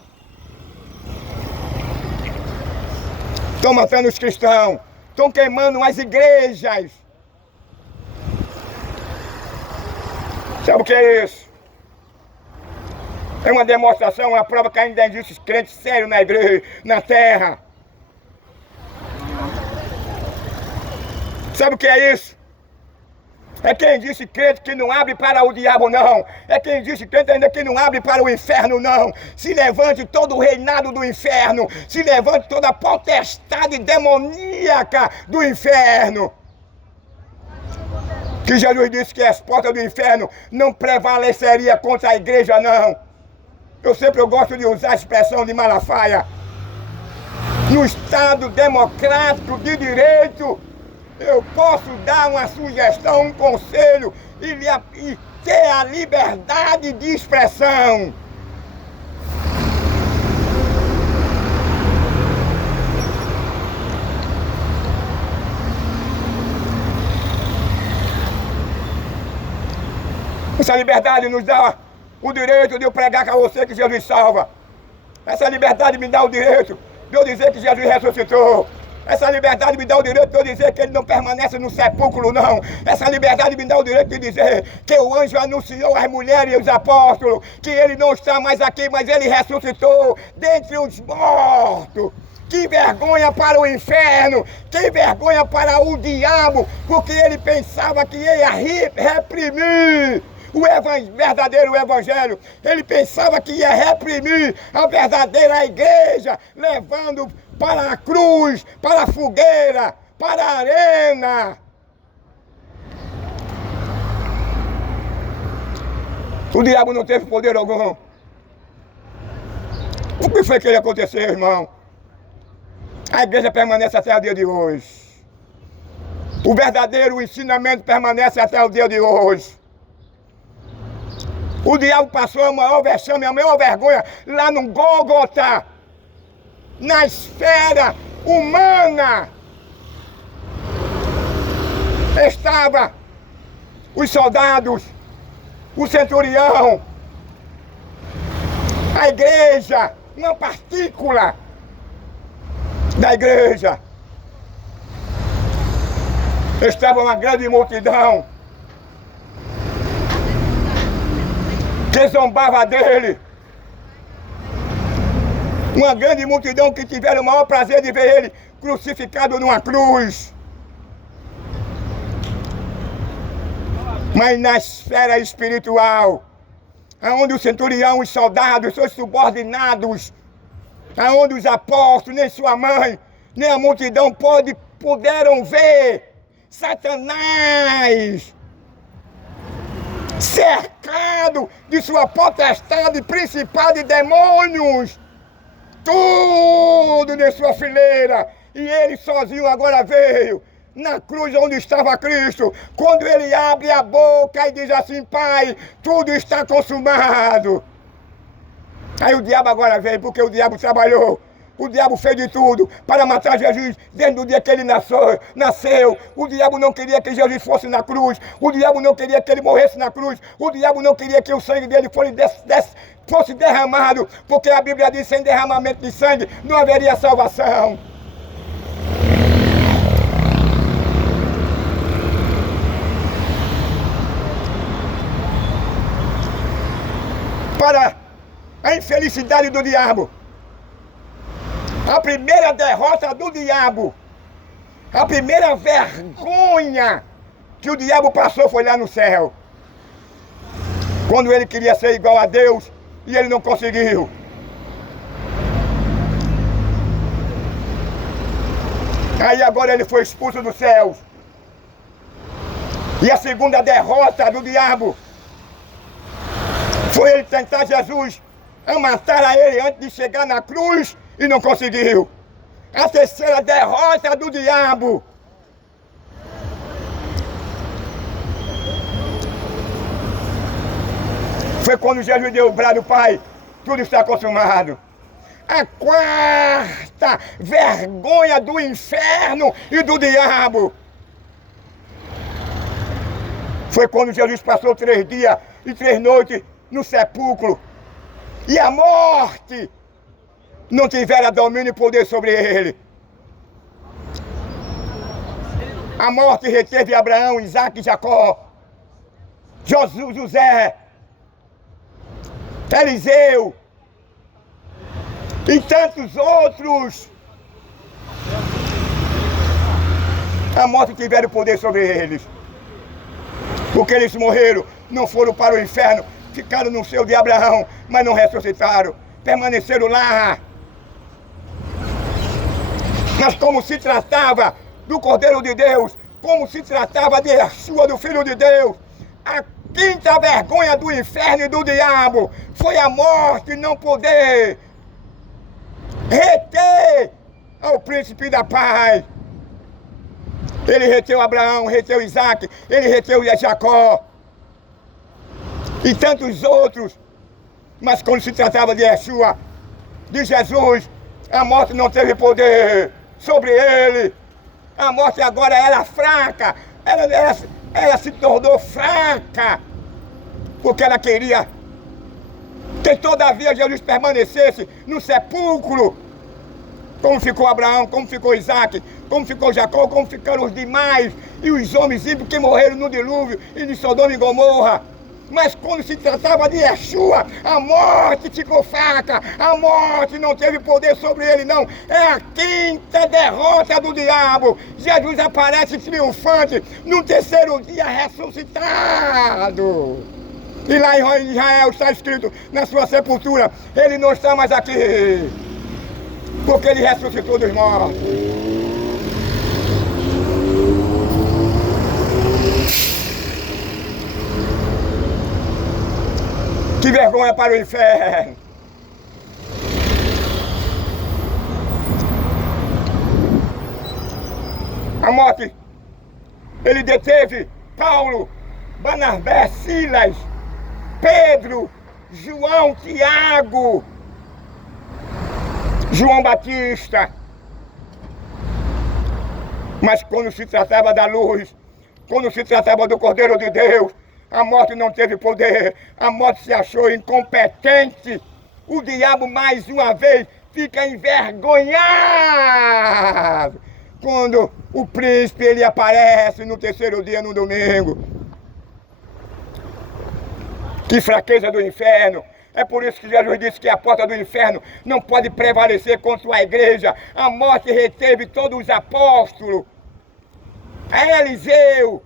Estão matando os cristãos, estão queimando as igrejas. Sabe o que é isso? É uma demonstração, uma prova que ainda existe crentes sérios na igreja, na terra. Sabe o que é isso? É quem disse crente que não abre para o diabo, não. É quem disse crente ainda que não abre para o inferno, não. Se levante todo o reinado do inferno. Se levante toda a potestade demoníaca do inferno. Que Jesus disse que as portas do inferno não prevaleceria contra a igreja, não. Eu gosto de usar a expressão de Malafaia. No Estado democrático de direito, eu posso dar uma sugestão, um conselho e ter a liberdade de expressão. Essa liberdade nos dá o direito de eu pregar com você que Jesus salva. Essa liberdade me dá o direito de eu dizer que Jesus ressuscitou. Essa liberdade me dá o direito de eu dizer que ele não permanece no sepulcro, não. Essa liberdade me dá o direito de dizer que o anjo anunciou às mulheres e aos apóstolos que ele não está mais aqui, mas ele ressuscitou dentre os mortos. Que vergonha para o inferno, que vergonha para o diabo, porque ele pensava que ia reprimir o verdadeiro evangelho. Ele pensava que ia reprimir a verdadeira igreja, levando para a cruz, para a fogueira, para a arena. O diabo não teve poder algum. O que foi que ia acontecer, irmão? A igreja permanece até o dia de hoje. O verdadeiro ensinamento permanece até o dia de hoje. O diabo passou a maior vexame, a maior vergonha lá no Gólgota. na esfera humana, estava os soldados, o centurião, a igreja, uma partícula da igreja. Estava uma grande multidão que zombava dele. Uma grande multidão que tiveram o maior prazer de ver ele crucificado numa cruz. Mas na esfera espiritual, aonde o centurião, os soldados, seus subordinados, aonde os apóstolos, nem sua mãe, nem a multidão puderam ver Satanás cercado de sua potestade, principado de demônios, tudo de sua fileira, e ele sozinho agora veio na cruz onde estava Cristo. Quando ele abre a boca e diz assim: Pai, tudo está consumado. Aí o diabo agora vem, porque o diabo trabalhou. O diabo fez de tudo para matar Jesus desde o dia que ele nasceu. O diabo não queria que Jesus fosse na cruz. O diabo não queria que ele morresse na cruz. O diabo não queria que o sangue dele fosse derramado, porque a Bíblia diz: sem derramamento de sangue não haveria salvação. Para a infelicidade do diabo, a primeira derrota do diabo, a primeira vergonha que o diabo passou foi lá no céu. Quando ele queria ser igual a Deus e ele não conseguiu. Aí agora ele foi expulso dos céus. E a segunda derrota do diabo foi ele tentar Jesus a matar a ele antes de chegar na cruz e não conseguiu. A terceira derrota do diabo foi quando Jesus deu o brado: Pai, tudo está consumado. A quarta vergonha do inferno e do diabo foi quando Jesus passou 3 dias e 3 noites no sepulcro, e a morte não tivera domínio e poder sobre ele. A morte reteve Abraão, Isaac e Jacó, José, Eliseu e tantos outros. A morte tiveram poder sobre eles, porque eles morreram, não foram para o inferno, ficaram no seio de Abraão, mas não ressuscitaram, permaneceram lá. Mas como se tratava do Cordeiro de Deus, como se tratava de Yeshua, do Filho de Deus, a quinta vergonha do inferno e do diabo foi a morte não poder reter ao príncipe da paz. Ele reteu Abraão, reteu Isaac, ele reteu Jacó e tantos outros. Mas quando se tratava de Yeshua, de Jesus, a morte não teve poder sobre ele. A morte agora era fraca, ela se tornou fraca, porque ela queria que todavia Jesus permanecesse no sepulcro, como ficou Abraão, como ficou Isaac, como ficou Jacó, como ficaram os demais, e os homens ímpios que morreram no dilúvio e de Sodoma e Gomorra. Mas quando se tratava de Yeshua, a morte ficou fraca, a morte não teve poder sobre ele não. É a quinta derrota do diabo. Jesus aparece triunfante no terceiro dia ressuscitado. E lá em Israel está escrito na sua sepultura: ele não está mais aqui, porque ele ressuscitou dos mortos. Que vergonha para o inferno! A morte, ele deteve Paulo, Barnabé, Silas, Pedro, João, Tiago, João Batista. Mas quando se tratava da luz, quando se tratava do Cordeiro de Deus, a morte não teve poder, a morte se achou incompetente. O diabo mais uma vez fica envergonhado quando o príncipe ele aparece no terceiro dia, no domingo. Que fraqueza do inferno! É por isso que Jesus disse que a porta do inferno não pode prevalecer contra a igreja. A morte reteve todos os apóstolos, a Eliseu.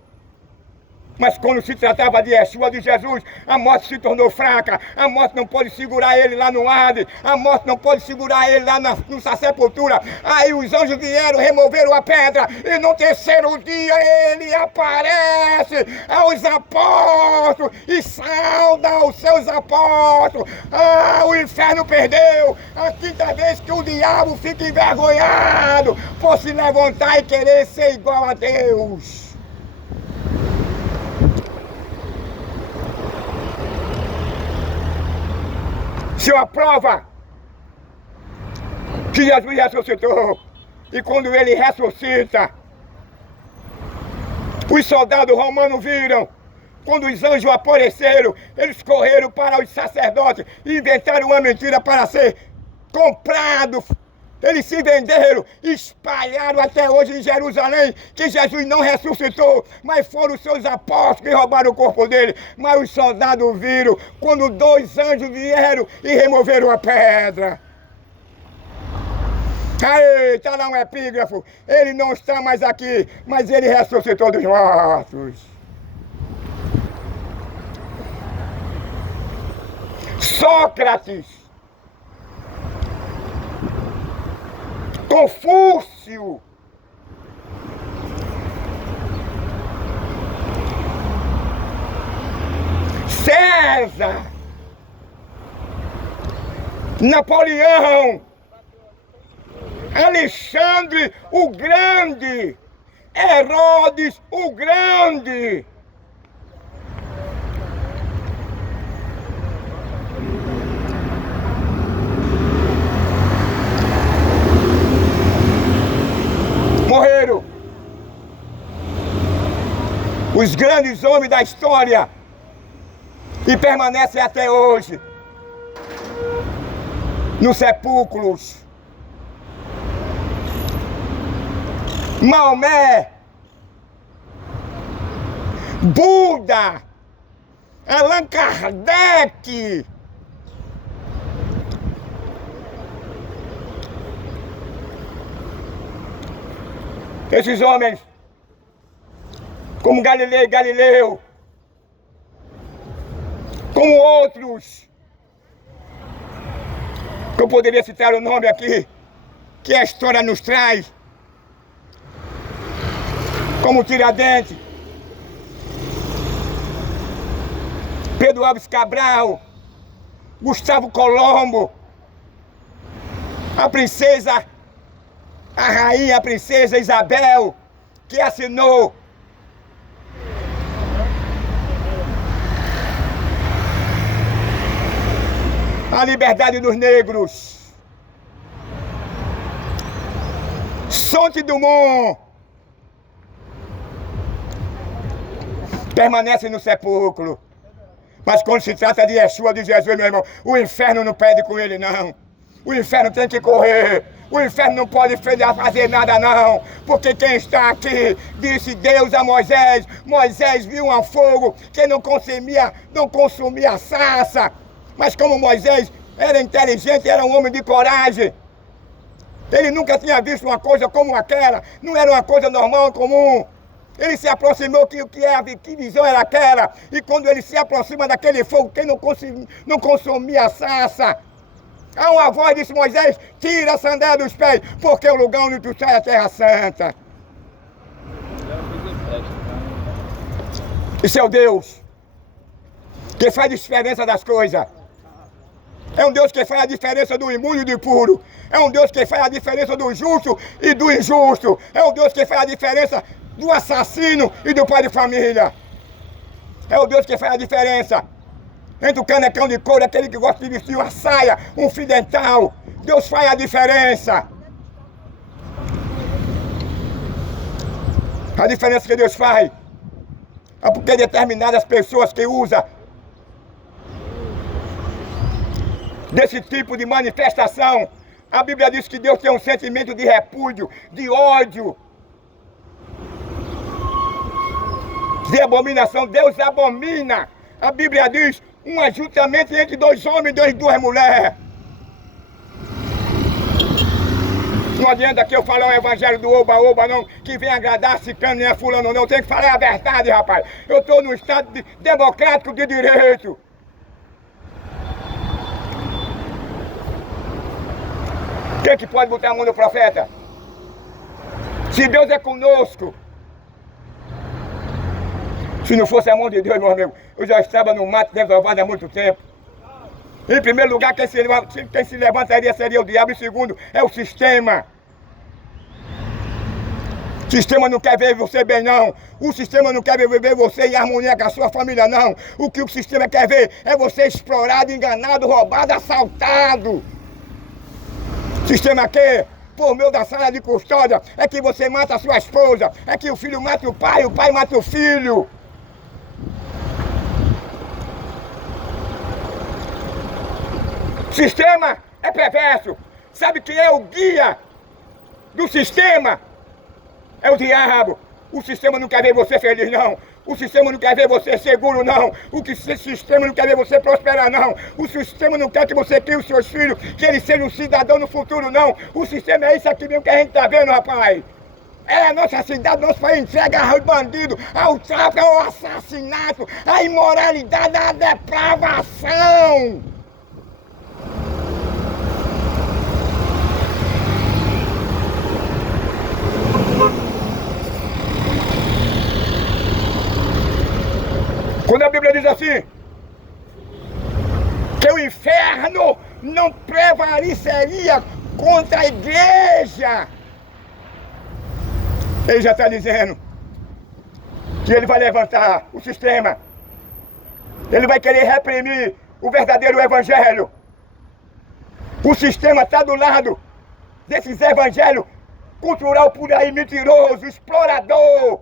Mas quando se tratava de Yeshua, de Jesus, a morte se tornou fraca. A morte não pode segurar ele lá no Hades. A morte não pode segurar ele lá na sepultura. Aí os anjos vieram, removeram a pedra. E no terceiro dia ele aparece aos apóstolos e sauda os seus apóstolos. Ah, o inferno perdeu. A quinta vez que o diabo fica envergonhado por se levantar e querer ser igual a Deus. Se uma prova que Jesus ressuscitou, e quando ele ressuscita, os soldados romanos viram, quando os anjos apareceram, eles correram para os sacerdotes e inventaram uma mentira para ser comprado. Eles se venderam, espalharam até hoje em Jerusalém que Jesus não ressuscitou, mas foram os seus apóstolos que roubaram o corpo dele. Mas os soldados viram quando 2 anjos vieram e removeram a pedra. Aí, está lá um epígrafo, ele não está mais aqui, mas ele ressuscitou dos mortos. Sócrates, Confúcio, César, Napoleão, Alexandre o Grande, Herodes o Grande. Morreram. Os grandes homens da história e permanecem até hoje nos sepulcros. Maomé, Buda, Allan Kardec, esses homens, como Galileu, como outros, que eu poderia citar o nome aqui, que a história nos traz, como Tiradentes, Pedro Álvares Cabral, Gustavo Colombo, a princesa Isabel, que assinou a liberdade dos negros. Santos Dumont permanece no sepulcro. Mas quando se trata de Yeshua, de Jesus, meu irmão, o inferno não pede com ele, não. O inferno tem que correr. O inferno não pode fazer nada, não. Porque quem está aqui, disse Deus a Moisés. Moisés viu um fogo que não consumia sarça. Mas como Moisés era inteligente, era um homem de coragem, ele nunca tinha visto uma coisa como aquela. Não era uma coisa normal, comum. Ele se aproximou, que visão era aquela? E quando ele se aproxima daquele fogo, quem não consumia sarça, há uma voz disse: Moisés, tira a sandália dos pés, porque o lugar onde tu sai é a terra santa. Isso é o Deus que faz diferença das coisas. É um Deus que faz a diferença do imundo e do impuro. É um Deus que faz a diferença do justo e do injusto. É um Deus que faz a diferença do assassino e do pai de família. É o Deus que faz a diferença entre o canecão de couro, aquele que gosta de vestir uma saia, um fio dental, Deus faz a diferença. A diferença que Deus faz é porque determinadas pessoas que usam desse tipo de manifestação, a Bíblia diz que Deus tem um sentimento de repúdio, de ódio, de abominação. Deus abomina. A Bíblia diz um ajuntamento entre dois homens e duas mulheres. Não adianta que eu falar o evangelho do oba-oba não, que vem agradar ciclano nem a fulano não. Tem que falar a verdade, rapaz. Eu estou no Estado democrático de direito. Quem que pode botar a mão no profeta? Se Deus é conosco. Se não fosse a mão de Deus, meu amigo, eu já estava no mato desovado há muito tempo. Em primeiro lugar, quem se levantaria seria o diabo. Em segundo, é o sistema. O sistema não quer ver você bem, não. O sistema não quer ver você em harmonia com a sua família, não. O que o sistema quer ver é você explorado, enganado, roubado, assaltado. O sistema quer, por meio da sala de custódia, é que você mata a sua esposa, é que o filho mata o pai mata o filho. Sistema é perverso. Sabe quem é o guia do sistema? É o diabo. O sistema não quer ver você feliz, não. O sistema não quer ver você seguro, não. O sistema não quer ver você prosperar, não. O sistema não quer que você crie os seus filhos, que eles sejam um cidadão no futuro, não. O sistema é isso aqui mesmo que a gente tá vendo, rapaz. É a nossa cidade, nosso país entrega aos bandidos, ao tráfico, ao assassinato, à imoralidade, à depravação. Quando a Bíblia diz assim, que o inferno não prevaleceria contra a igreja, ele já está dizendo que ele vai levantar o sistema, ele vai querer reprimir o verdadeiro evangelho. O sistema está do lado desses evangelhos cultural por aí, mentiroso, explorador.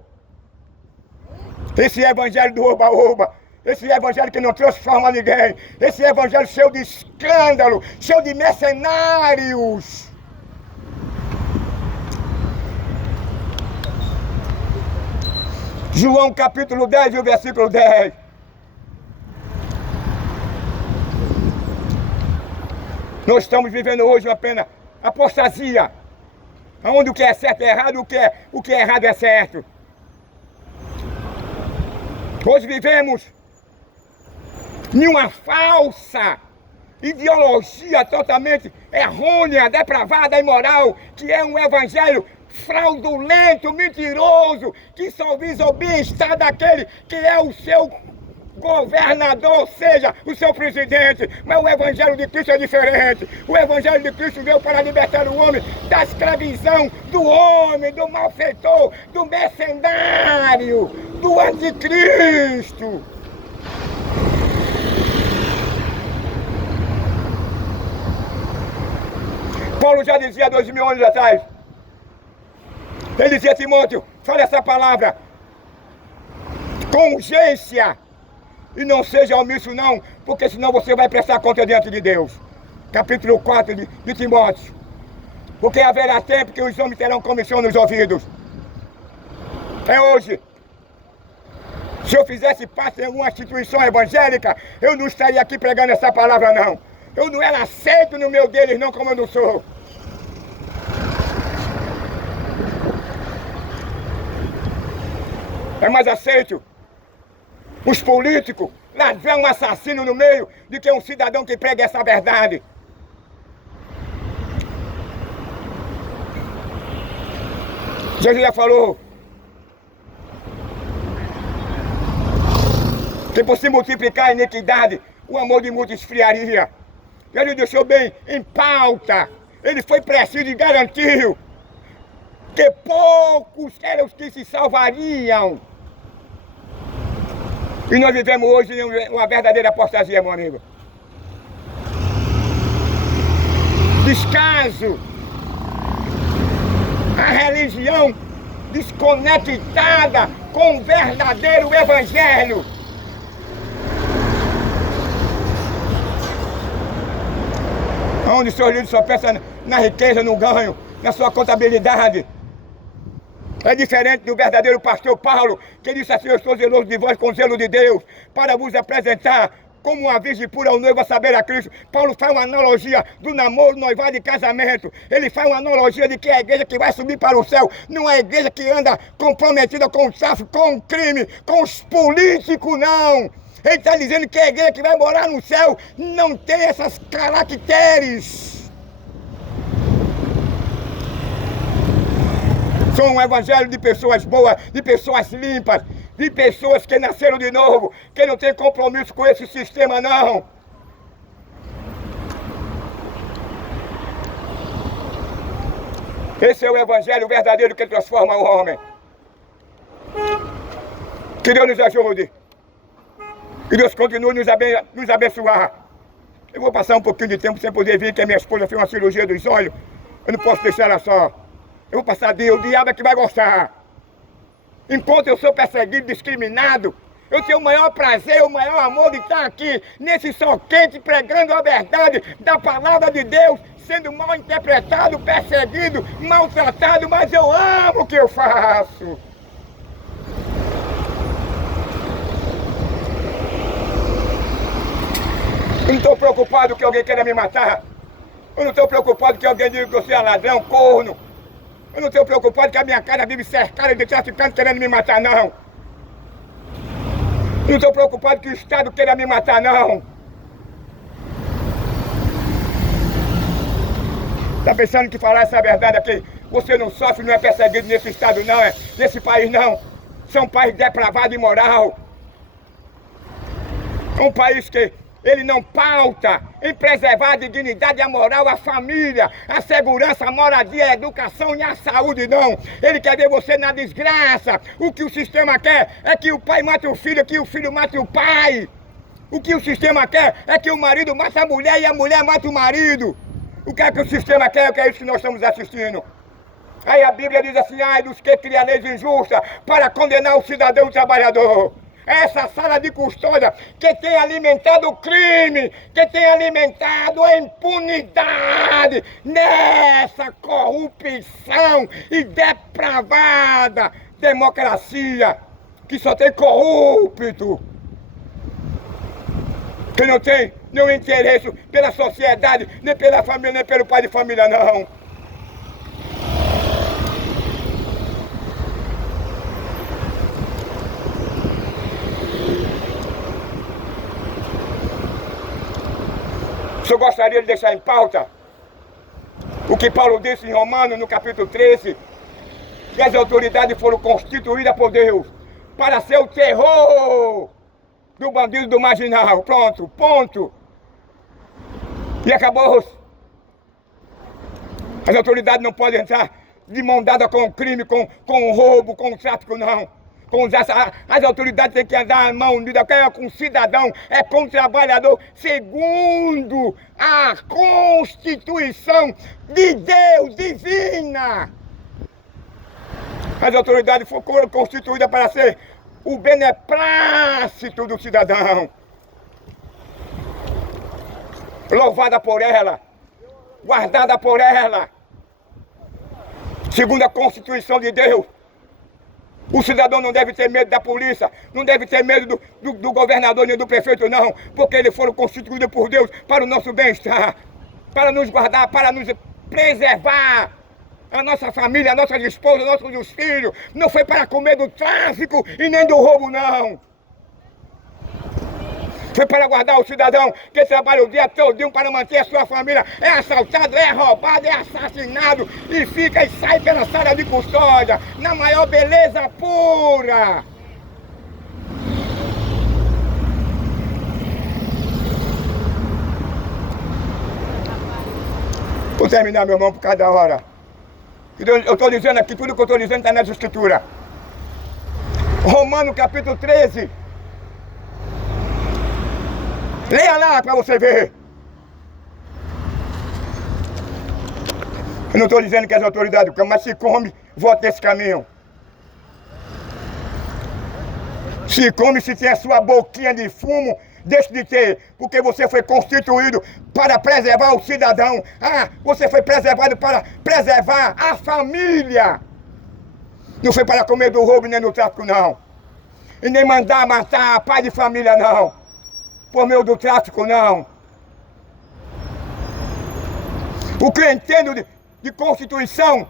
Esse evangelho do oba-oba, esse evangelho que não transforma ninguém, esse evangelho cheio de escândalo, cheio de mercenários. João capítulo 10 e o versículo 10. Nós estamos vivendo hoje uma plena apostasia, onde o que é certo é errado, o que é errado é certo. Hoje vivemos em uma falsa ideologia totalmente errônea, depravada, imoral, que é um evangelho fraudulento, mentiroso, que só visa o bem-estar daquele que é o seu governador, ou seja, o seu presidente. Mas o evangelho de Cristo é diferente. O evangelho de Cristo veio para libertar o homem da escravidão do homem, do malfeitor, do mercenário, do anticristo. Paulo já dizia 2000 anos atrás, ele dizia: Timóteo, fale essa palavra com urgência e não seja omisso não, porque senão você vai prestar conta diante de Deus. Capítulo 4 de Timóteo. Porque haverá tempo que os homens terão comissão nos ouvidos. É hoje. Se eu fizesse parte de alguma instituição evangélica, eu não estaria aqui pregando essa palavra não. Eu não era aceito no meio deles não, como eu não sou. É mais aceito os políticos, ladrão, assassino no meio, de que um cidadão que prega essa verdade. Jesus já falou que por se multiplicar a iniquidade, o amor de muitos esfriaria. Ele deixou bem em pauta, ele foi preciso e garantiu que poucos eram os que se salvariam. E nós vivemos hoje uma verdadeira apostasia, meu amigo. descaso, a religião desconectada com o verdadeiro evangelho. Onde os seus líderes só pensam na riqueza, no ganho, na sua contabilidade. É diferente do verdadeiro pastor Paulo, que disse assim: eu sou zeloso de vós com zelo de Deus, para vos apresentar como uma virgem pura ao noivo a saber a Cristo. Paulo faz uma analogia do namoro, noivado e casamento. Ele faz uma analogia de que é a igreja que vai subir para o céu, não é a igreja que anda comprometida com o tráfico, com o crime, com os políticos, não. Ele está dizendo que a igreja que vai morar no céu não tem essas caracteres. São um evangelho de pessoas boas, de pessoas limpas, de pessoas que nasceram de novo, que não tem compromisso com esse sistema, não. Esse é o evangelho verdadeiro que transforma o homem. Que Deus nos ajude. Que Deus continue nos abençoar. Eu vou passar um pouquinho de tempo sem poder vir, que a minha esposa fez uma cirurgia dos olhos. Eu não posso deixar ela só. Eu vou passar o diabo é que vai gostar. Enquanto eu sou perseguido, discriminado, eu tenho o maior prazer, o maior amor de estar aqui, nesse sol quente, pregando a verdade da palavra de Deus, sendo mal interpretado, perseguido, maltratado, mas eu amo o que eu faço. Eu não estou preocupado que alguém queira me matar. Eu não estou preocupado que alguém diga que eu sou ladrão, corno. Eu não estou preocupado que a minha casa vive cercada de traficantes querendo me matar, não. Eu não estou preocupado que o Estado queira me matar, não. Está pensando que falar essa verdade aqui, você não sofre, não é perseguido nesse Estado, não, nesse país, não. São um país depravado e imoral. É um país que ele não pauta em preservar a dignidade, a moral, a família, a segurança, a moradia, a educação e a saúde, não. Ele quer ver você na desgraça. O que o sistema quer é que o pai mate o filho, que o filho mate o pai. O que o sistema quer é que o marido mate a mulher e a mulher mate o marido. O que é que o sistema quer? O que é isso que nós estamos assistindo? Aí a Bíblia diz assim: ai dos que criam leis injustas para condenar o cidadão trabalhador. Essa sala de custódia que tem alimentado o crime, que tem alimentado a impunidade nessa corrupção e depravada democracia que só tem corrupto, que não tem nenhum interesse pela sociedade, nem pela família, nem pelo pai de família, não. Eu gostaria de deixar em pauta o que Paulo disse em Romanos, no capítulo 13, que as autoridades foram constituídas por Deus para ser o terror do bandido, do marginal. Pronto, ponto. E acabou. As autoridades não podem entrar de mão dada com o crime, com o roubo, com o tráfico, não. As autoridades têm que andar a mão unida com o cidadão, com o trabalhador, segundo a Constituição de Deus divina. As autoridades foram constituídas para ser o beneplácito do cidadão. Louvada por ela, guardada por ela, segundo a Constituição de Deus. O cidadão não deve ter medo da polícia, não deve ter medo do governador nem do prefeito, não, porque eles foram constituídos por Deus para o nosso bem-estar, para nos guardar, para nos preservar, a nossa família, a nossas esposas, nossos filhos. Não foi para comer do tráfico e nem do roubo, não. Foi para guardar o cidadão que trabalha o dia todo para manter a sua família. É assaltado, é roubado, é assassinado e fica e sai pela sala de custódia na maior beleza pura. Vou terminar, meu irmão, por cada hora. Eu estou dizendo aqui, tudo que eu estou dizendo está nessa escritura. Romanos capítulo 13. Leia lá para você ver. Eu não estou dizendo que as autoridades do campo, mas se come, vote nesse caminho. Se come, se tem a sua boquinha de fumo, deixe de ter, porque você foi constituído para preservar o cidadão. Ah, você foi preservado para preservar a família. Não foi para comer do roubo nem do tráfico, não. E nem mandar matar pai de família, não. Por meio do tráfico, não. O que eu entendo de Constituição,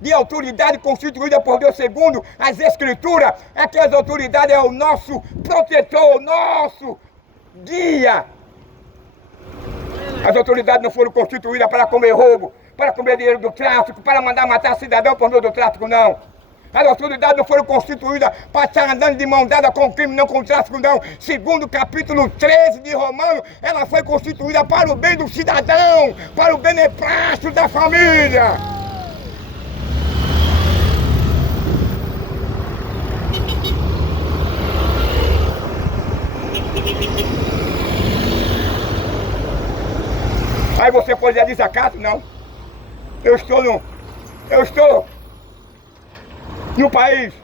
de autoridade constituída por Deus segundo as Escrituras, é que as autoridades é o nosso protetor, o nosso guia. As autoridades não foram constituídas para comer roubo, para comer dinheiro do tráfico, para mandar matar cidadão por meio do tráfico, não. As autoridades não foram constituídas para estar andando de mão dada com o crime, não com o tráfico, não. Segundo o capítulo 13 de Romanos, ela foi constituída para o bem do cidadão, para o beneplácito da família. Aí você pode dizer desacato? Não. Eu estou no país